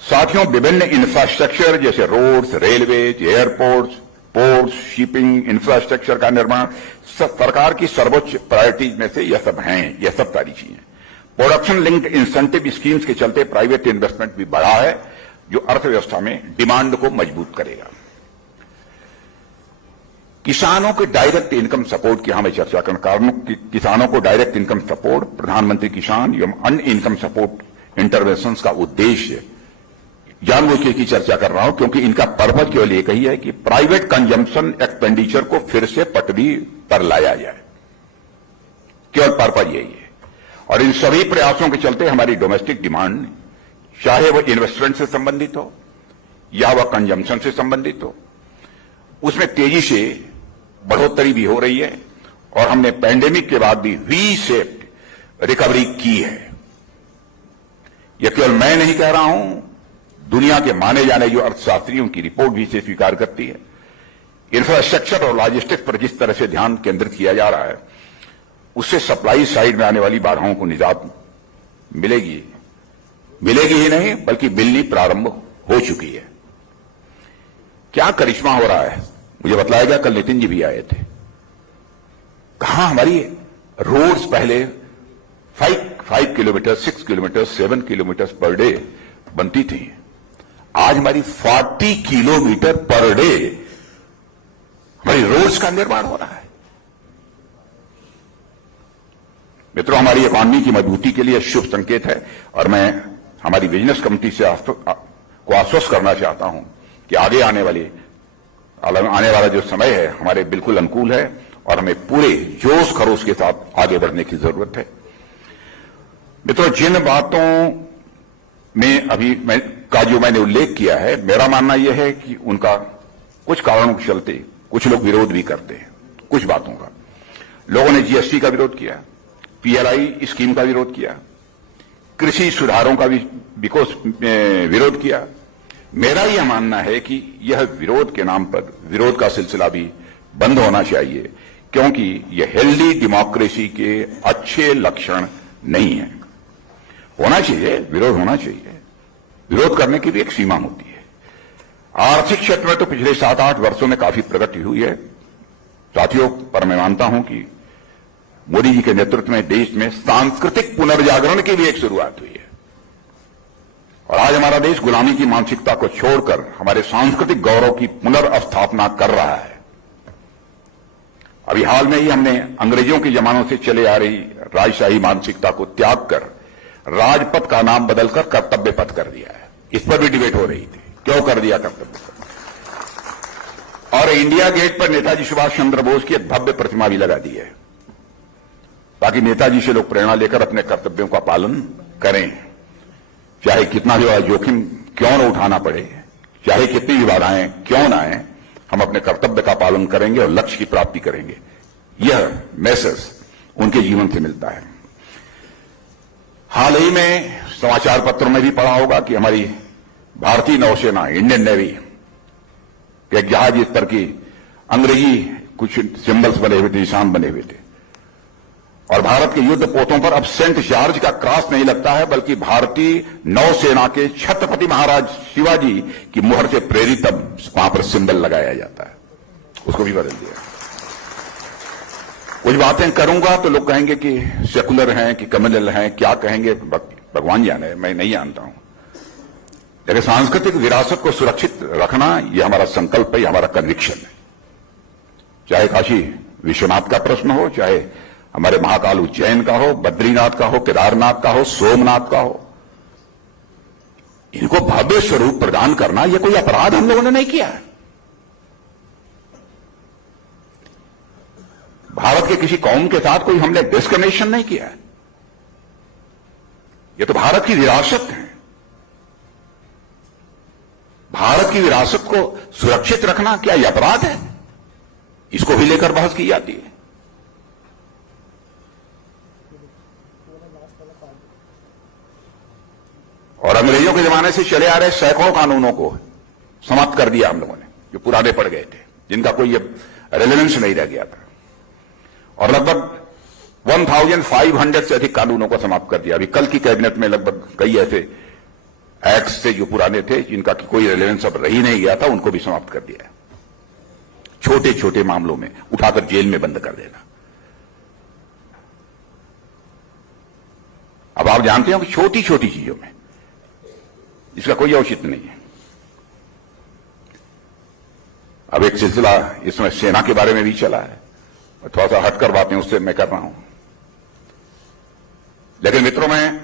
साथियों, विभिन्न इंफ्रास्ट्रक्चर जैसे roads, railways, airports, ports, shipping infrastructure का निर्माण सरकार की सर्वोच्च प्रायोरिटीज में से यह सब हैं, यह सब सारी चीजें। प्रोडक्शन लिंक्ड इंसेंटिव स्कीम्स के चलते प्राइवेट इन्वेस्टमेंट भी बढ़ा है जो अर्थव्यवस्था में डिमांड को मजबूत करेगा। किसानों के डायरेक्ट इनकम सपोर्ट की हमें चर्चा करना, किसानों को डायरेक्ट इनकम सपोर्ट, प्रधानमंत्री किसान एवं अन्य इनकम सपोर्ट इंटरवेंशंस का उद्देश्य जानबूझ की चर्चा कर रहा हूं, क्योंकि इनका पर्पज केवल एक ही है कि प्राइवेट कंजम्पशन एक्सपेंडिचर को फिर से पटरी पर लाया जाए। केवल पर्पज यही है। और इन सभी प्रयासों के चलते हमारी डोमेस्टिक डिमांड, चाहे वह इन्वेस्टमेंट से संबंधित हो या वह कंजम्पशन से संबंधित हो, उसमें तेजी से बढ़ोतरी भी हो रही है और हमने पैंडेमिक के बाद भी वी शेप्ड रिकवरी की है। यह केवल मैं नहीं कह रहा हूं, दुनिया के माने जाने जो अर्थशास्त्रियों की रिपोर्ट भी इसे स्वीकार करती है। इंफ्रास्ट्रक्चर और लॉजिस्टिक्स पर जिस तरह से ध्यान केंद्रित किया जा रहा है, उससे सप्लाई साइड में आने वाली बाधाओं को निजात मिलेगी ही नहीं, बल्कि मिलनी प्रारंभ हो चुकी है। क्या करिश्मा हो रहा है मुझे बतलाया गया, कल नितिन जी भी आए थे। कहां हमारी रोड्स पहले 5 kilometre, 6 kilometre, 7 kilometre per day बनती थी, आज हमारी 40 किलोमीटर पर डे हमारी रोड्स का निर्माण हो रहा है। मित्रों, हमारी इकॉनमी की मजबूती के लिए शुभ संकेत है और मैं हमारी बिजनेस कमेटी से को आश्वस्त करना चाहता हूं कि आगे आने वाला जो समय है हमारे बिल्कुल अनुकूल है और हमें पूरे जोश खरोश के साथ आगे बढ़ने की जरूरत है। मित्रों, जिन बातों में अभी जो मैंने उल्लेख किया है, मेरा मानना यह है कि उनका कुछ कारणों के चलते कुछ लोग विरोध भी करते हैं। कुछ बातों का लोगों ने जीएसटी का विरोध किया, पीएलआई स्कीम का विरोध किया, कृषि सुधारों का भी विरोध किया। मेरा यह मानना है कि यह विरोध के नाम पर विरोध का सिलसिला भी बंद होना चाहिए, क्योंकि यह हेल्दी डेमोक्रेसी के अच्छे लक्षण नहीं है। होना चाहिए, विरोध होना चाहिए, विरोध करने की भी एक सीमा होती है। आर्थिक क्षेत्र में तो पिछले 7-8 वर्षों में काफी प्रगति हुई है साथियों, पर मैं मानता हूं कि मोदी जी के नेतृत्व में देश में सांस्कृतिक पुनर्जागरण की भी एक शुरुआत हुई है और आज हमारा देश गुलामी की मानसिकता को छोड़कर हमारे सांस्कृतिक गौरव की पुनर्स्थापना कर रहा है। अभी हाल में ही हमने अंग्रेजों के जमानों से चले आ रही राजशाही मानसिकता को त्याग कर राजपथ का नाम बदलकर कर्तव्य पथ कर दिया है। इस पर भी डिबेट हो रही थी, क्यों कर दिया कर्तव्य पथ। और इंडिया गेट पर नेताजी सुभाष चंद्र बोस की एक भव्य प्रतिमा भी लगा दी है, ताकि नेताजी से लोग प्रेरणा लेकर अपने कर्तव्यों का पालन करें, चाहे कितना भी बड़ा जोखिम क्यों न उठाना पड़े, चाहे कितनी भी बाधाएं क्यों न आए, हम अपने कर्तव्य का पालन करेंगे और लक्ष्य की प्राप्ति करेंगे। यह मैसेज उनके जीवन से मिलता है। हाल ही में समाचार पत्रों में भी पढ़ा होगा कि हमारी भारतीय नौसेना, इंडियन नेवी के एक जहाज इस पर की अंग्रेजी कुछ सिंबल्स बने हुए थे, निशान बने हुए थे, और भारत के युद्ध पोतों पर अब सेंट जॉर्ज का क्रॉस नहीं लगता है, बल्कि भारतीय नौसेना के छत्रपति महाराज शिवाजी की मुहर से प्रेरित अब वहां पर सिंबल लगाया जाता है। उसको भी बदल दिया। कुछ बातें करूंगा तो लोग कहेंगे कि सेकुलर हैं कि कम्युनल हैं, क्या कहेंगे भगवान जाने, मैं नहीं जानता हूं। लेकिन सांस्कृतिक विरासत को सुरक्षित रखना यह हमारा संकल्प है, यह हमारा कन्विक्शन है। चाहे काशी विश्वनाथ का प्रश्न हो, चाहे हमारे महाकाल उज्जैन का हो, बद्रीनाथ का हो, केदारनाथ का हो, सोमनाथ का हो, इनको भव्य स्वरूप प्रदान करना यह कोई अपराध हम लोगों ने नहीं किया है। भारत के किसी कौम के साथ कोई हमने डिस्क्रिमिनेशन नहीं किया है। यह तो भारत की विरासत है। भारत की विरासत को सुरक्षित रखना क्या यह अपराध है? इसको भी लेकर बहस की जाती है। और अंग्रेजों के जमाने से चले आ रहे सैकड़ों कानूनों को समाप्त कर दिया हम लोगों ने, जो पुराने पड़ गए थे, जिनका कोई रेलेवेंस नहीं रह गया था। और लगभग 1500 से अधिक कानूनों को समाप्त कर दिया। अभी कल की कैबिनेट में लगभग कई ऐसे एक्ट्स थे जो पुराने थे, जिनका कोई रेलेवेंस अब रही नहीं गया था, उनको भी समाप्त कर दिया। छोटे छोटे मामलों में उठाकर जेल में बंद कर देना। अब आप जानते हो कि छोटी छोटी चीजों में इसका कोई औचित्य नहीं है। अब एक सिलसिला इसमें सेना के बारे में भी चला है, थोड़ा सा हटकर बातें उससे मैं कर रहा हूं। लेकिन मित्रों, मैं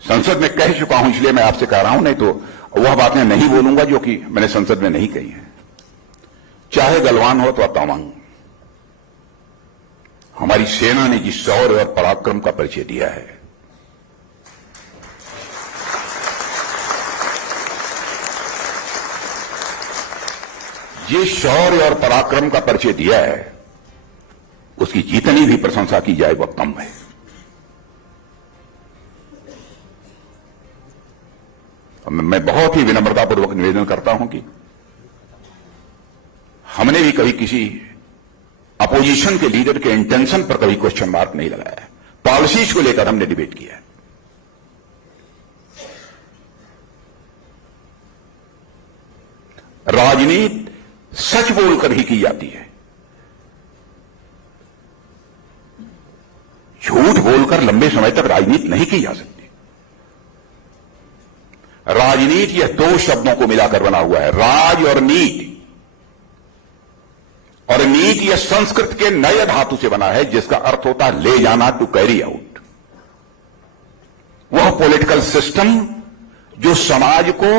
संसद में कह चुका हूं, इसलिए मैं आपसे कह रहा हूं, नहीं तो वह बातें नहीं बोलूंगा जो कि मैंने संसद में नहीं कही है। चाहे गलवान हो तो तवांग, हमारी सेना ने जिस शौर्य और पराक्रम का परिचय दिया है, जिस शौर्य और पराक्रम का परिचय दिया है, उसकी जितनी भी प्रशंसा की जाए वह कम है। मैं बहुत ही विनम्रतापूर्वक निवेदन करता हूं कि हमने भी कभी किसी अपोजिशन के लीडर के इंटेंशन पर कभी क्वेश्चन मार्क नहीं लगाया। पॉलिसीज को लेकर हमने डिबेट किया। राजनीति सच बोलकर ही की जाती है, झूठ बोलकर लंबे समय तक राजनीति नहीं की जा सकती। राजनीति यह दो शब्दों को मिलाकर बना हुआ है, राज और नीति। और नीति यह संस्कृत के नए धातु से बना है जिसका अर्थ होता है ले जाना, टू कैरी आउट। वह पॉलिटिकल सिस्टम जो समाज को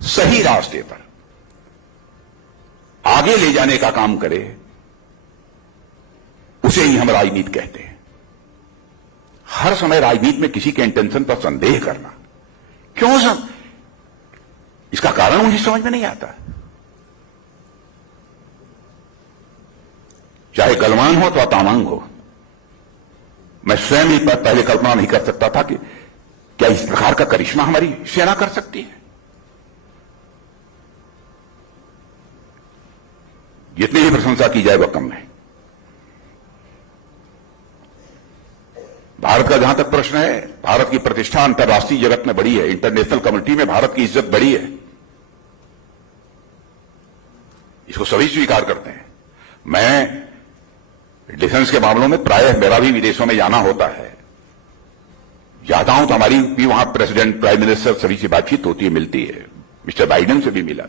सही रास्ते पर आगे ले जाने का काम करे, उसे ही हम राजनीति कहते हैं। हर समय राजनीति में किसी के इंटेंशन पर संदेह करना क्यों सब, इसका कारण मुझे समझ में नहीं आता। चाहे गलवान हो तो तामांग हो, मैं स्वयं ही पहले कल्पना नहीं कर सकता था कि क्या इस प्रकार का करिश्मा हमारी सेना कर सकती है। जितनी भी प्रशंसा की जाए वह कम है। भारत का जहां तक प्रश्न है, भारत की प्रतिष्ठा अंतर्राष्ट्रीय जगत में बढ़ी है, इंटरनेशनल कम्युनिटी में भारत की इज्जत बढ़ी है, इसको सभी स्वीकार करते हैं। मैं डिफेंस के मामलों में प्रायः मेरा भी विदेशों में जाना होता है, जाता हूं तो हमारी भी वहां प्रेसिडेंट, प्राइम मिनिस्टर सभी से बातचीत होती है, मिलती है। मिस्टर बाइडेन से भी मिला।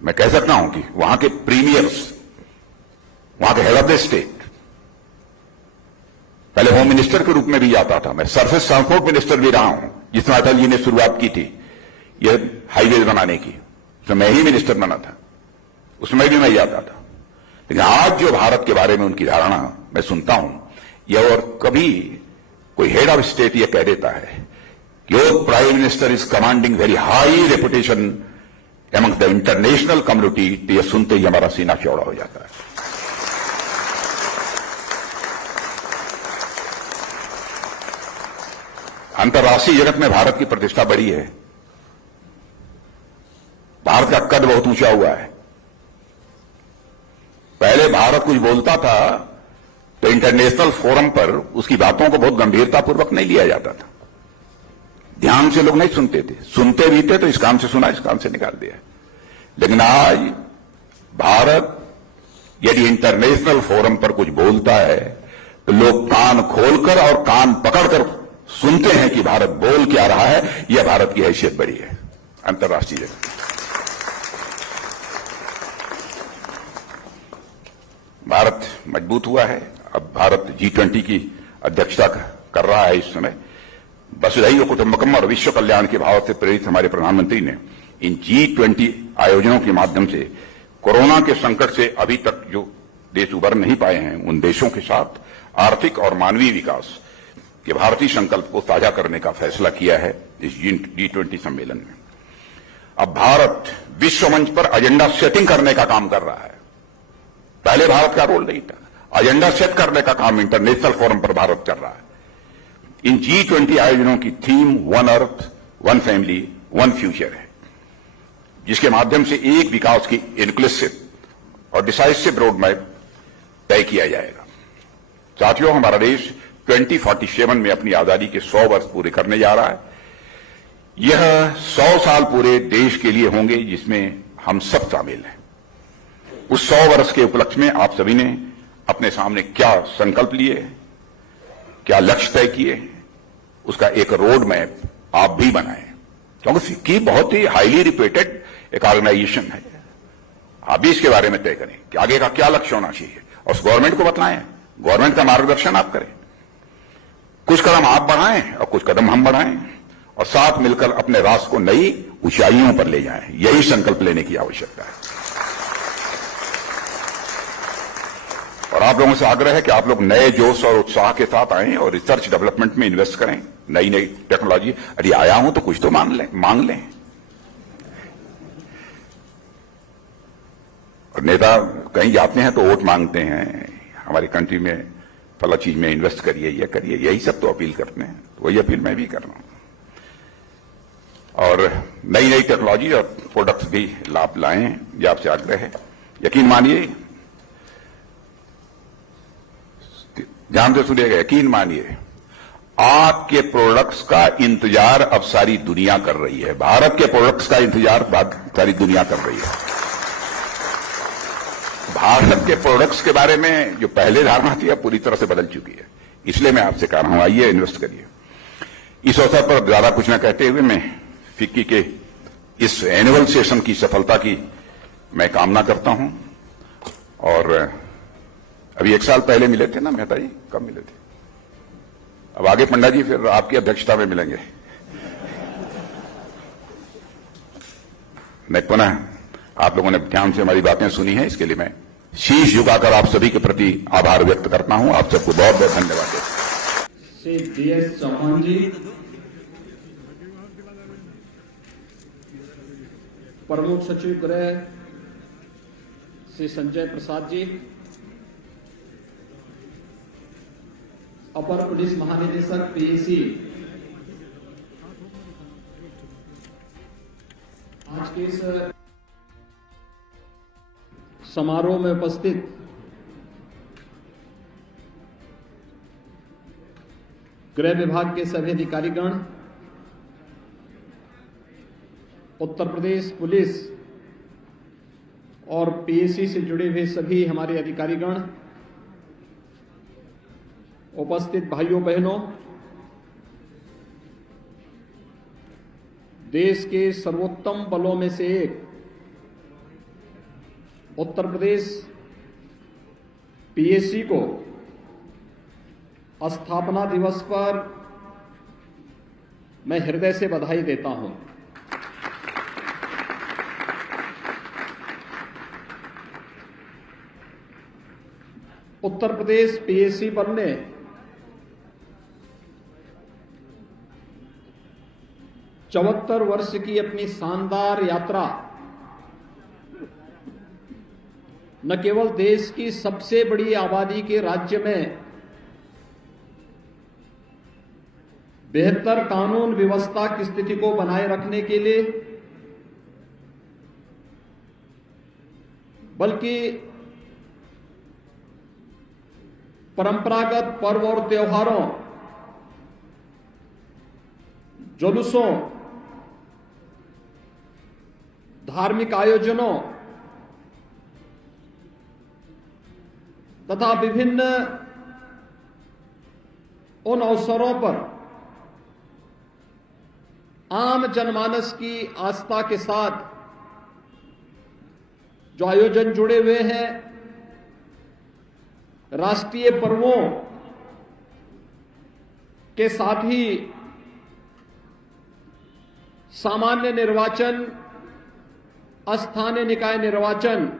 मैं कह सकता हूं कि वहां के प्रीमियर्स, वहां के हेड ऑफ द स्टेट, पहले होम मिनिस्टर के रूप में भी जाता था मैं, सरफेस ट्रांसपोर्ट मिनिस्टर भी रहा हूं जिसमें अटल जी ने शुरुआत की थी यह हाईवे बनाने की, तो मैं ही मिनिस्टर बना था, उसमें भी मैं जाता था। लेकिन आज जो भारत के बारे में उनकी धारणा मैं सुनता हूं, यह और कभी कोई हेड ऑफ स्टेट यह कह देता है कि your prime minister is commanding very high reputation among the international community, तो यह सुनते ही हमारा सीना चौड़ा हो जाता है। अंतर्राष्ट्रीय जगत में भारत की प्रतिष्ठा बढ़ी है, भारत का कद बहुत ऊंचा हुआ है। पहले भारत कुछ बोलता था तो इंटरनेशनल फोरम पर उसकी बातों को बहुत गंभीरतापूर्वक नहीं लिया जाता था, ध्यान से लोग नहीं सुनते थे, सुनते भी थे तो इस काम से सुना, इस काम से निकाल दिया। लेकिन आज भारत यदि इंटरनेशनल फोरम पर कुछ बोलता है तो लोग कान खोलकर और कान पकड़कर सुनते हैं कि भारत बोल क्या रहा है, यह भारत की हैसियत बढ़ी है अंतर्राष्ट्रीय जगत। भारत मजबूत हुआ है। अब भारत G20 की अध्यक्षता कर रहा है इस समय। वसुधैव कुटुंबकम और विश्व कल्याण के भाव से प्रेरित हमारे प्रधानमंत्री ने इन G20 आयोजनों के माध्यम से कोरोना के संकट से अभी तक जो देश उबर नहीं पाए हैं, उन देशों के साथ आर्थिक और मानवीय विकास के भारतीय संकल्प को साझा करने का फैसला किया है इस G20 सम्मेलन में। अब भारत विश्व मंच पर एजेंडा सेटिंग करने का काम कर रहा है। पहले भारत का रोल नहीं था, एजेंडा सेट करने का काम इंटरनेशनल फोरम पर भारत कर रहा है। इन G20 आयोजनों की theme one earth, one family, one future है, जिसके माध्यम से एक विकास की इंक्लूसिव और डिसाइसिव रोड मैप तय किया जाएगा। साथियों, हमारा देश 2047 में अपनी आजादी के 100 वर्ष पूरे करने जा रहा है। यह 100 साल पूरे देश के लिए होंगे जिसमें हम सब शामिल हैं। उस 100 वर्ष के उपलक्ष्य में आप सभी ने अपने सामने क्या संकल्प लिए, क्या लक्ष्य तय किए, उसका एक रोड मैप आप भी बनाएं, क्योंकि फिक्की बहुत ही हाईली रिप्यूटेड एक ऑर्गेनाइजेशन है। आप भी इसके बारे में तय करें कि आगे का क्या लक्ष्य होना चाहिए और उस गवर्नमेंट को बताएं, गवर्नमेंट का मार्गदर्शन आप करें। कुछ कदम आप बढ़ाएं और कुछ कदम हम बढ़ाएं और साथ मिलकर अपने राष्ट्र को नई ऊंचाइयों पर ले जाएं। यही संकल्प लेने की आवश्यकता है। और आप लोगों से आग्रह है कि आप लोग नए जोश और उत्साह के साथ आएं और रिसर्च डेवलपमेंट में इन्वेस्ट करें, नई नई टेक्नोलॉजी। अरे आया हूं तो कुछ तो मांग लें। और नेता कहीं जाते हैं तो वोट मांगते हैं, हमारी कंट्री में फला चीज में इन्वेस्ट करिए, ये करिए, यही सब तो अपील करते हैं। तो वही अपील मैं भी कर रहा हूं। और नई नई टेक्नोलॉजी और प्रोडक्ट्स भी लाभ लाएं, ये आपसे आग्रह है। यकीन मानिए, ध्यान से सुनिएगा, यकीन मानिए, आपके प्रोडक्ट्स का इंतजार अब सारी दुनिया कर रही है। भारत के प्रोडक्ट्स का इंतजार सारी दुनिया कर रही है। भारत के प्रोडक्ट्स के बारे में जो पहले धारणा थी अब पूरी तरह से बदल चुकी है। इसलिए मैं आपसे कह रहा हूं, आइए इन्वेस्ट करिए। इस अवसर पर ज्यादा कुछ न कहते हुए मैं फिक्की के इस एनुअल सेशन की सफलता की मैं कामना करता हूं। और अभी 1 साल पहले मिले थे ना मेहता जी, कब मिले थे? अब आगे पंडा जी फिर आपकी अध्यक्षता में मिलेंगे। मैं पुनः आप लोगों ने ध्यान से हमारी बातें सुनी हैं, इसके लिए मैं शीश झुकाकर आप सभी के प्रति आभार व्यक्त करता हूं। आप सबको बहुत बहुत धन्यवाद देता हूं। श्री DS चौहान जी, प्रमुख सचिव गृह श्री संजय प्रसाद जी, अपर पुलिस महानिदेशक PAC, आज के इस समारोह में उपस्थित गृह विभाग के सभी अधिकारीगण, उत्तर प्रदेश पुलिस और PAC से जुड़े हुए सभी हमारे अधिकारीगण, उपस्थित भाइयों बहनों, देश के सर्वोत्तम बलों में से एक उत्तर प्रदेश PAC को स्थापना दिवस पर मैं हृदय से बधाई देता हूं। उत्तर प्रदेश PAC बल ने चौहत्तर वर्ष की अपनी शानदार यात्रा न केवल देश की सबसे बड़ी आबादी के राज्य में बेहतर कानून व्यवस्था की स्थिति को बनाए रखने के लिए, बल्कि परंपरागत पर्व और त्योहारों, जुलूसों, धार्मिक आयोजनों तथा विभिन्न उन अवसरों पर आम जनमानस की आस्था के साथ जो आयोजन जुड़े हुए हैं, राष्ट्रीय पर्वों के साथ ही सामान्य निर्वाचन, स्थानीय निकाय निर्वाचन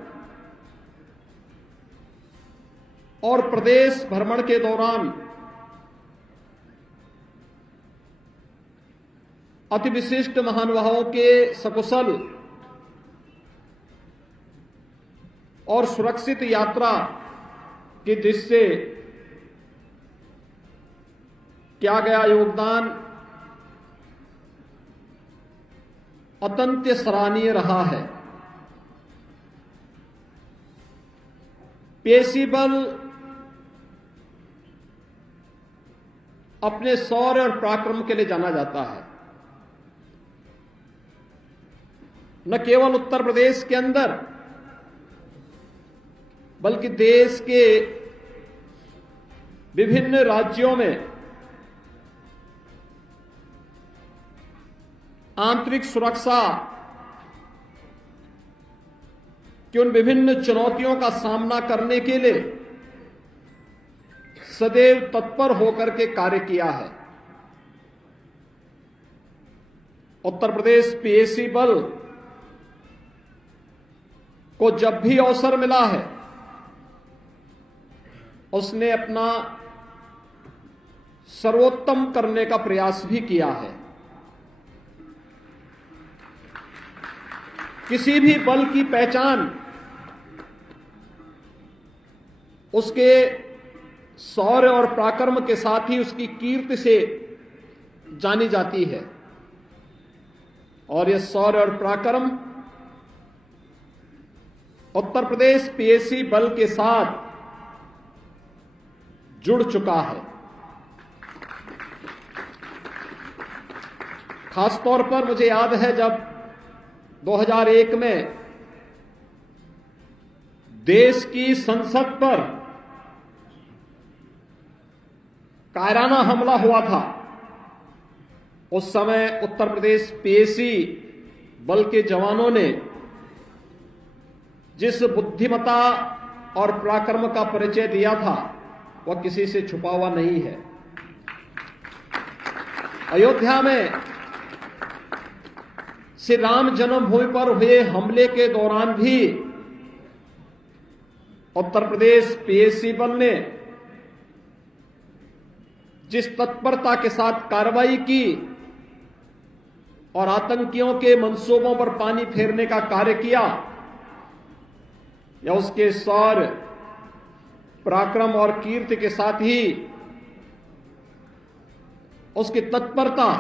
और प्रदेश भ्रमण के दौरान अति विशिष्ट महानुभावों के सकुशल और सुरक्षित यात्रा की दृष्टि से किया गया योगदान अत्यंत सराहनीय रहा है। PAC बल अपने शौर्य और पराक्रम के लिए जाना जाता है। न केवल उत्तर प्रदेश के अंदर बल्कि देश के विभिन्न राज्यों में आंतरिक सुरक्षा कि उन विभिन्न चुनौतियों का सामना करने के लिए सदैव तत्पर होकर के कार्य किया है। उत्तर प्रदेश पीएसी बल को जब भी अवसर मिला है उसने अपना सर्वोत्तम करने का प्रयास भी किया है। किसी भी बल की पहचान उसके शौर्य और पराक्रम के साथ ही उसकी कीर्ति से जानी जाती है और यह शौर्य और पराक्रम उत्तर प्रदेश पीएसी बल के साथ जुड़ चुका है। खासतौर पर मुझे याद है जब 2001 में देश की संसद पर कायराना हमला हुआ था, उस समय उत्तर प्रदेश पीएसी बल के जवानों ने जिस बुद्धिमत्ता और पराक्रम का परिचय दिया था वह किसी से छुपा हुआ नहीं है। अयोध्या में श्री राम जन्मभूमि पर हुए हमले के दौरान भी उत्तर प्रदेश पीएसी बल ने जिस तत्परता के साथ कार्रवाई की और आतंकियों के मंसूबों पर पानी फेरने का कार्य किया, या उसके शौर्य पराक्रम और कीर्ति के साथ ही उसकी तत्परता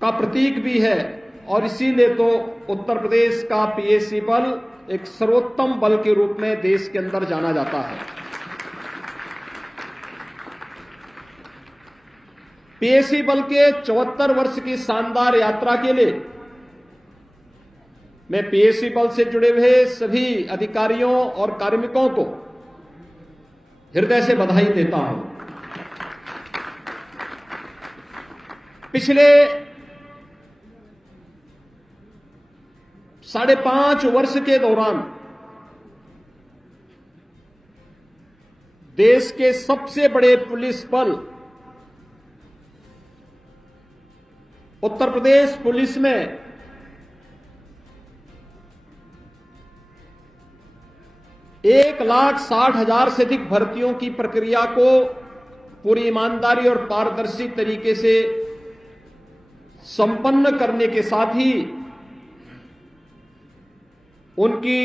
का प्रतीक भी है और इसीलिए तो उत्तर प्रदेश का पीएसी बल एक सर्वोत्तम बल के रूप में देश के अंदर जाना जाता है। पीएसी बल के 74 वर्ष की शानदार यात्रा के लिए मैं पीएसी बल से जुड़े हुए सभी अधिकारियों और कार्मिकों को हृदय से बधाई देता हूं। पिछले 5.5 वर्ष के दौरान देश के सबसे बड़े पुलिस बल उत्तर प्रदेश पुलिस में 1,60,000 से अधिक भर्तियों की प्रक्रिया को पूरी ईमानदारी और पारदर्शी तरीके से संपन्न करने के साथ ही उनकी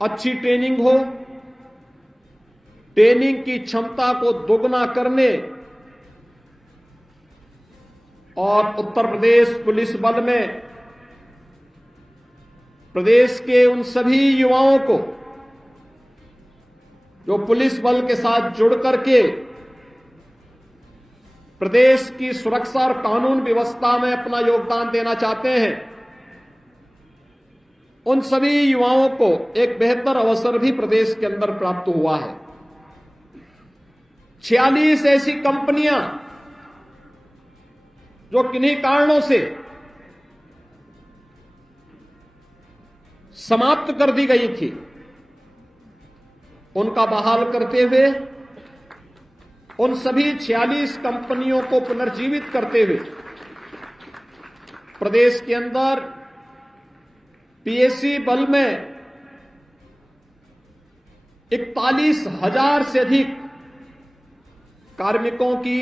अच्छी ट्रेनिंग हो, ट्रेनिंग की क्षमता को दोगुना करने और उत्तर प्रदेश पुलिस बल में प्रदेश के उन सभी युवाओं को जो पुलिस बल के साथ जुड़ करके प्रदेश की सुरक्षा और कानून व्यवस्था में अपना योगदान देना चाहते हैं, उन सभी युवाओं को एक बेहतर अवसर भी प्रदेश के अंदर प्राप्त हुआ है। 46 ऐसी कंपनियां जो किन्हीं कारणों से समाप्त कर दी गई थी, उनका बहाल करते हुए उन सभी 46 कंपनियों को पुनर्जीवित करते हुए प्रदेश के अंदर पीएसी बल में 41,000 से अधिक कार्मिकों की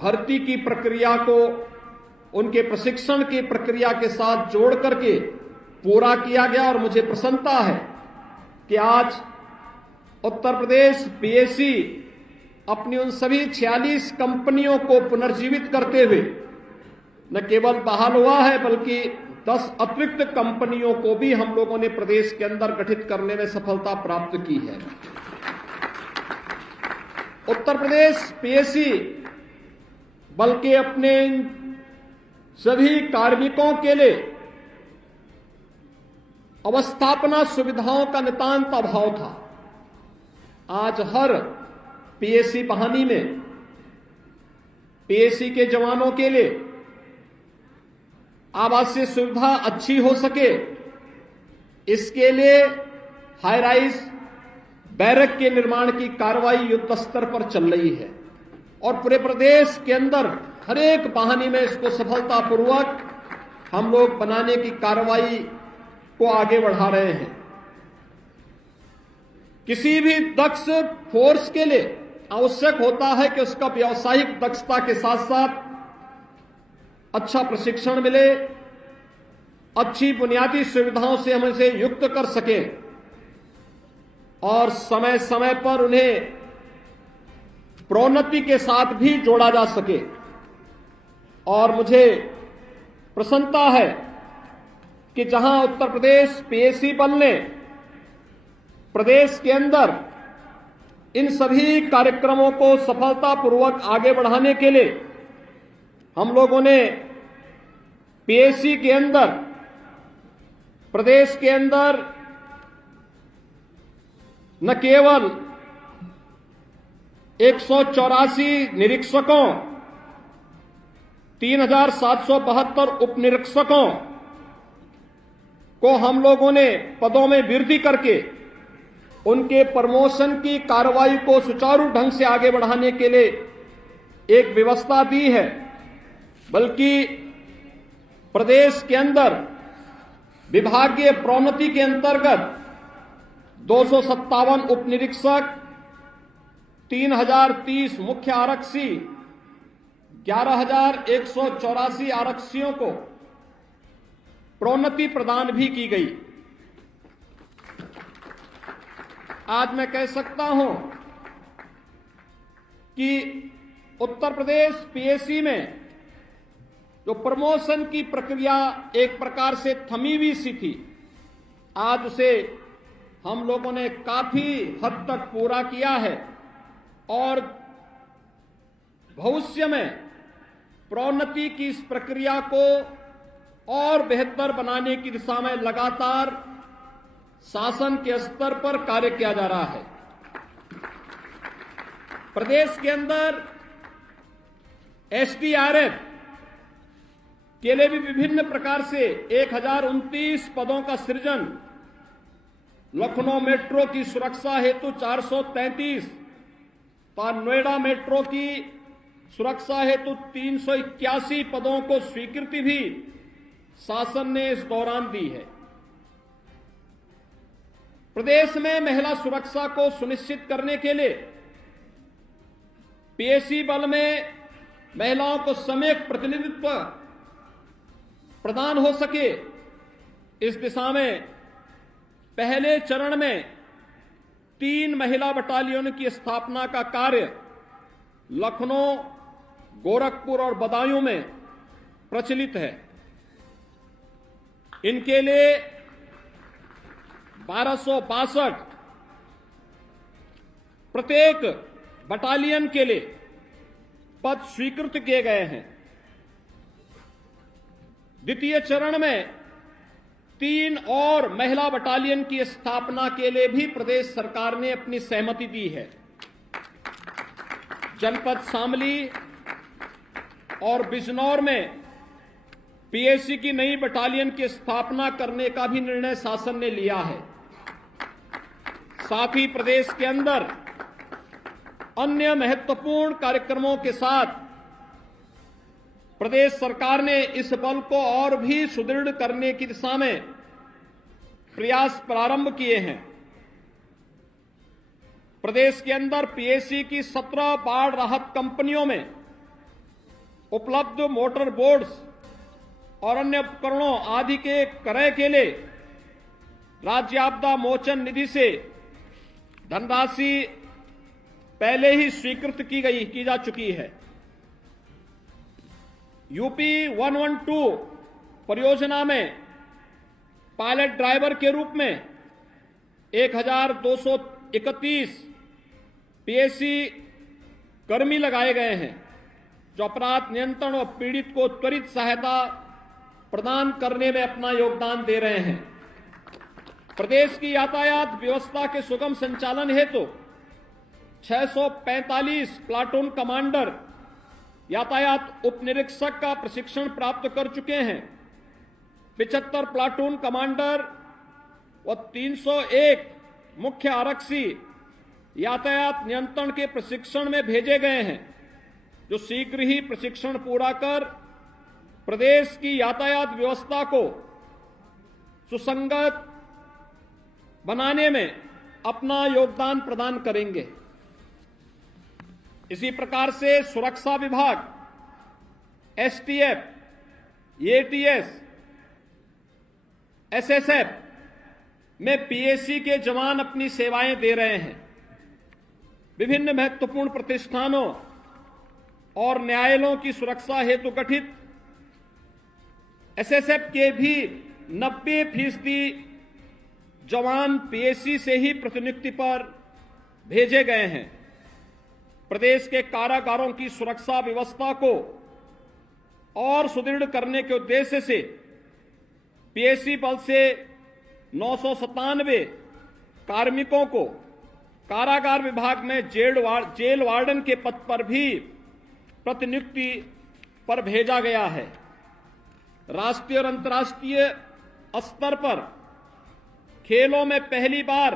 भर्ती की प्रक्रिया को उनके प्रशिक्षण की प्रक्रिया के साथ जोड़ करके पूरा किया गया और मुझे प्रसन्नता है कि आज उत्तर प्रदेश पीएसी अपनी उन सभी 46 कंपनियों को पुनर्जीवित करते हुए न केवल बहाल हुआ है बल्कि 10 अतिरिक्त कंपनियों को भी हम लोगों ने प्रदेश के अंदर गठित करने में सफलता प्राप्त की है। उत्तर प्रदेश पीएसी बल के अपने सभी कार्मिकों के लिए अवस्थापना सुविधाओं का नितांत अभाव था। आज हर पीएसी बहानी में पीएसी के जवानों के लिए आवासीय सुविधा अच्छी हो सके, इसके लिए हाई राइज बैरक के निर्माण की कार्रवाई युद्ध स्तर पर चल रही है और पूरे प्रदेश के अंदर हर एक बहाने में इसको सफलतापूर्वक हम लोग बनाने की कार्रवाई को आगे बढ़ा रहे हैं। किसी भी दक्ष फोर्स के लिए आवश्यक होता है कि उसका व्यावसायिक दक्षता के साथ साथ अच्छा प्रशिक्षण मिले, अच्छी बुनियादी सुविधाओं से हम इसे युक्त कर सकें और समय समय पर उन्हें प्रोन्नति के साथ भी जोड़ा जा सके। और मुझे प्रसन्नता है कि जहां उत्तर प्रदेश पीएसी बल ने प्रदेश के अंदर इन सभी कार्यक्रमों को सफलतापूर्वक आगे बढ़ाने के लिए हम लोगों ने पीएसी के अंदर प्रदेश के अंदर न केवल 184 निरीक्षकों, 3772 उप निरीक्षकों को हम लोगों ने पदों में वृद्धि करके उनके प्रमोशन की कार्रवाई को सुचारू ढंग से आगे बढ़ाने के लिए एक व्यवस्था दी है, बल्कि प्रदेश के अंदर विभागीय प्रोन्नति के अंतर्गत 257 उप निरीक्षक, 3030 मुख्य आरक्षी, 11184 आरक्षियों को प्रोन्नति प्रदान भी की गई। आज मैं कह सकता हूं कि उत्तर प्रदेश पीएसी में जो प्रमोशन की प्रक्रिया एक प्रकार से थमी हुई सी थी, आज उसे हम लोगों ने काफी हद तक पूरा किया है और भविष्य में प्रोन्नति की इस प्रक्रिया को और बेहतर बनाने की दिशा में लगातार शासन के स्तर पर कार्य किया जा रहा है। प्रदेश के अंदर एसडीआरएफ के लिए भी विभिन्न प्रकार से 1029 पदों का सृजन, लखनऊ मेट्रो की सुरक्षा हेतु 433 और नोएडा मेट्रो की सुरक्षा हेतु 381 पदों को स्वीकृति भी शासन ने इस दौरान दी है। प्रदेश में महिला सुरक्षा को सुनिश्चित करने के लिए पीएसी बल में महिलाओं को सम्यक प्रतिनिधित्व प्रदान हो सके, इस दिशा में पहले चरण में 3 महिला बटालियन की स्थापना का कार्य लखनऊ, गोरखपुर और बदायूं में प्रचलित है। इनके लिए 1262 प्रत्येक बटालियन के लिए पद स्वीकृत किए गए हैं। द्वितीय चरण में 3 और महिला बटालियन की स्थापना के लिए भी प्रदेश सरकार ने अपनी सहमति दी है। जनपद शामली और बिजनौर में पीएसी की नई बटालियन की स्थापना करने का भी निर्णय शासन ने लिया है। साथ ही प्रदेश के अंदर अन्य महत्वपूर्ण कार्यक्रमों के साथ प्रदेश सरकार ने इस बल को और भी सुदृढ़ करने की दिशा में प्रयास प्रारंभ किए हैं। प्रदेश के अंदर पीएसी की 17 बाढ़ राहत कंपनियों में उपलब्ध मोटर बोट्स और अन्य उपकरणों आदि के क्रय के लिए राज्य आपदा मोचन निधि से धनराशि पहले ही स्वीकृत की जा चुकी है। यूपी 112 परियोजना में पायलट ड्राइवर के रूप में 1231 पीएसी कर्मी लगाए गए हैं, जो अपराध नियंत्रण और पीड़ित को त्वरित सहायता प्रदान करने में अपना योगदान दे रहे हैं। प्रदेश की यातायात व्यवस्था के सुगम संचालन हेतु 645 प्लाटून कमांडर यातायात उप निरीक्षक का प्रशिक्षण प्राप्त कर चुके हैं 75 प्लाटून कमांडर व 301 मुख्य आरक्षी यातायात नियंत्रण के प्रशिक्षण में भेजे गए हैं, जो शीघ्र ही प्रशिक्षण पूरा कर प्रदेश की यातायात व्यवस्था को सुसंगत बनाने में अपना योगदान प्रदान करेंगे। इसी प्रकार से सुरक्षा विभाग, एसटीएफ, एटीएस, एसएसएफ में पीएसी के जवान अपनी सेवाएं दे रहे हैं। विभिन्न महत्वपूर्ण प्रतिष्ठानों और न्यायालयों की सुरक्षा हेतु गठित एसएसएफ के भी 90% जवान पीएसी से ही प्रतिनियुक्ति पर भेजे गए हैं। प्रदेश के कारागारों की सुरक्षा व्यवस्था को और सुदृढ़ करने के उद्देश्य से पीएसी बल से 997 कार्मिकों को कारागार विभाग में जेल वार्डन के पद पर भी प्रतिनियुक्ति पर भेजा गया है। राष्ट्रीय और अंतर्राष्ट्रीय स्तर पर खेलों में पहली बार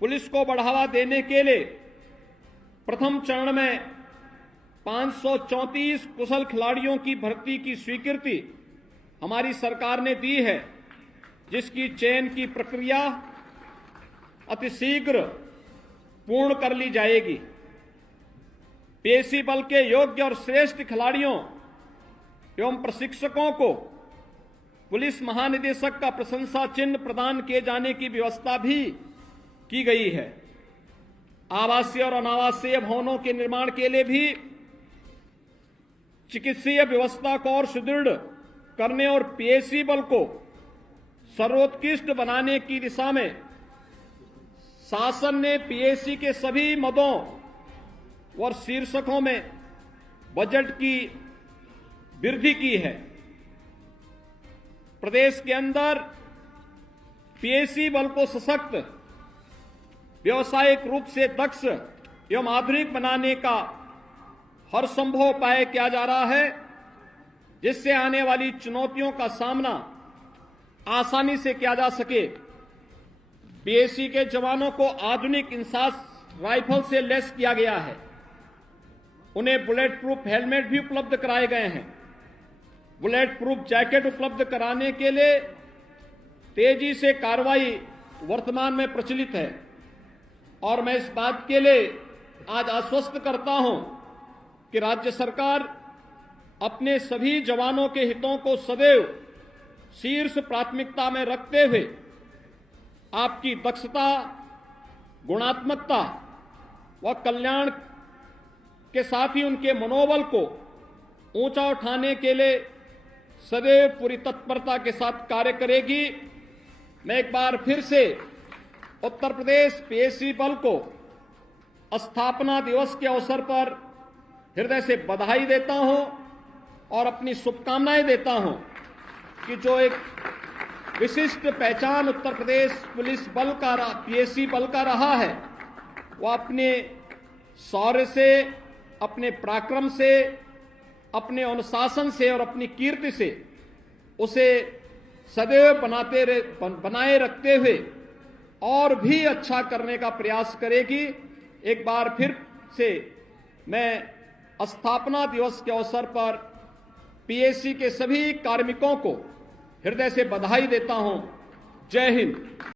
पुलिस को बढ़ावा देने के लिए प्रथम चरण में 534 कुशल खिलाड़ियों की भर्ती की स्वीकृति हमारी सरकार ने दी है, जिसकी चयन की प्रक्रिया अतिशीघ्र पूर्ण कर ली जाएगी। पीएसी बल के योग्य और श्रेष्ठ खिलाड़ियों एवं प्रशिक्षकों को पुलिस महानिदेशक का प्रशंसा चिन्ह प्रदान किए जाने की व्यवस्था भी की गई है। आवासीय और अनावासीय भवनों के निर्माण के लिए भी चिकित्सीय व्यवस्था को और सुदृढ़ करने और पीएसी बल को सर्वोत्कृष्ट बनाने की दिशा में शासन ने पीएसी के सभी मदों और शीर्षकों में बजट की वृद्धि की है। प्रदेश के अंदर पीएसी बल को सशक्त, व्यावसायिक रूप से दक्ष एवं आधुनिक बनाने का हर संभव उपाय किया जा रहा है, जिससे आने वाली चुनौतियों का सामना आसानी से किया जा सके। पीएसी के जवानों को आधुनिक इंसास राइफल से लैस किया गया है। उन्हें बुलेट प्रूफ हेलमेट भी उपलब्ध कराए गए हैं। बुलेट प्रूफ जैकेट उपलब्ध कराने के लिए तेजी से कार्रवाई वर्तमान में प्रचलित है और मैं इस बात के लिए आज आश्वस्त करता हूं कि राज्य सरकार अपने सभी जवानों के हितों को सदैव शीर्ष प्राथमिकता में रखते हुए आपकी दक्षता, गुणात्मकता व कल्याण के साथ ही उनके मनोबल को ऊंचा उठाने के लिए सदैव पूरी तत्परता के साथ कार्य करेगी। मैं एक बार फिर से उत्तर प्रदेश पीएसी बल को स्थापना दिवस के अवसर पर हृदय से बधाई देता हूं और अपनी शुभकामनाएं देता हूं कि जो एक विशिष्ट पहचान उत्तर प्रदेश पुलिस बल का पीएसी बल का रहा है, वो अपने शौर्य से, अपने पराक्रम से, अपने अनुशासन से और अपनी कीर्ति से उसे सदैव बनाए रखते हुए और भी अच्छा करने का प्रयास करेगी। एक बार फिर से मैं स्थापना दिवस के अवसर पर पीएसी के सभी कार्मिकों को हृदय से बधाई देता हूं। जय हिंद।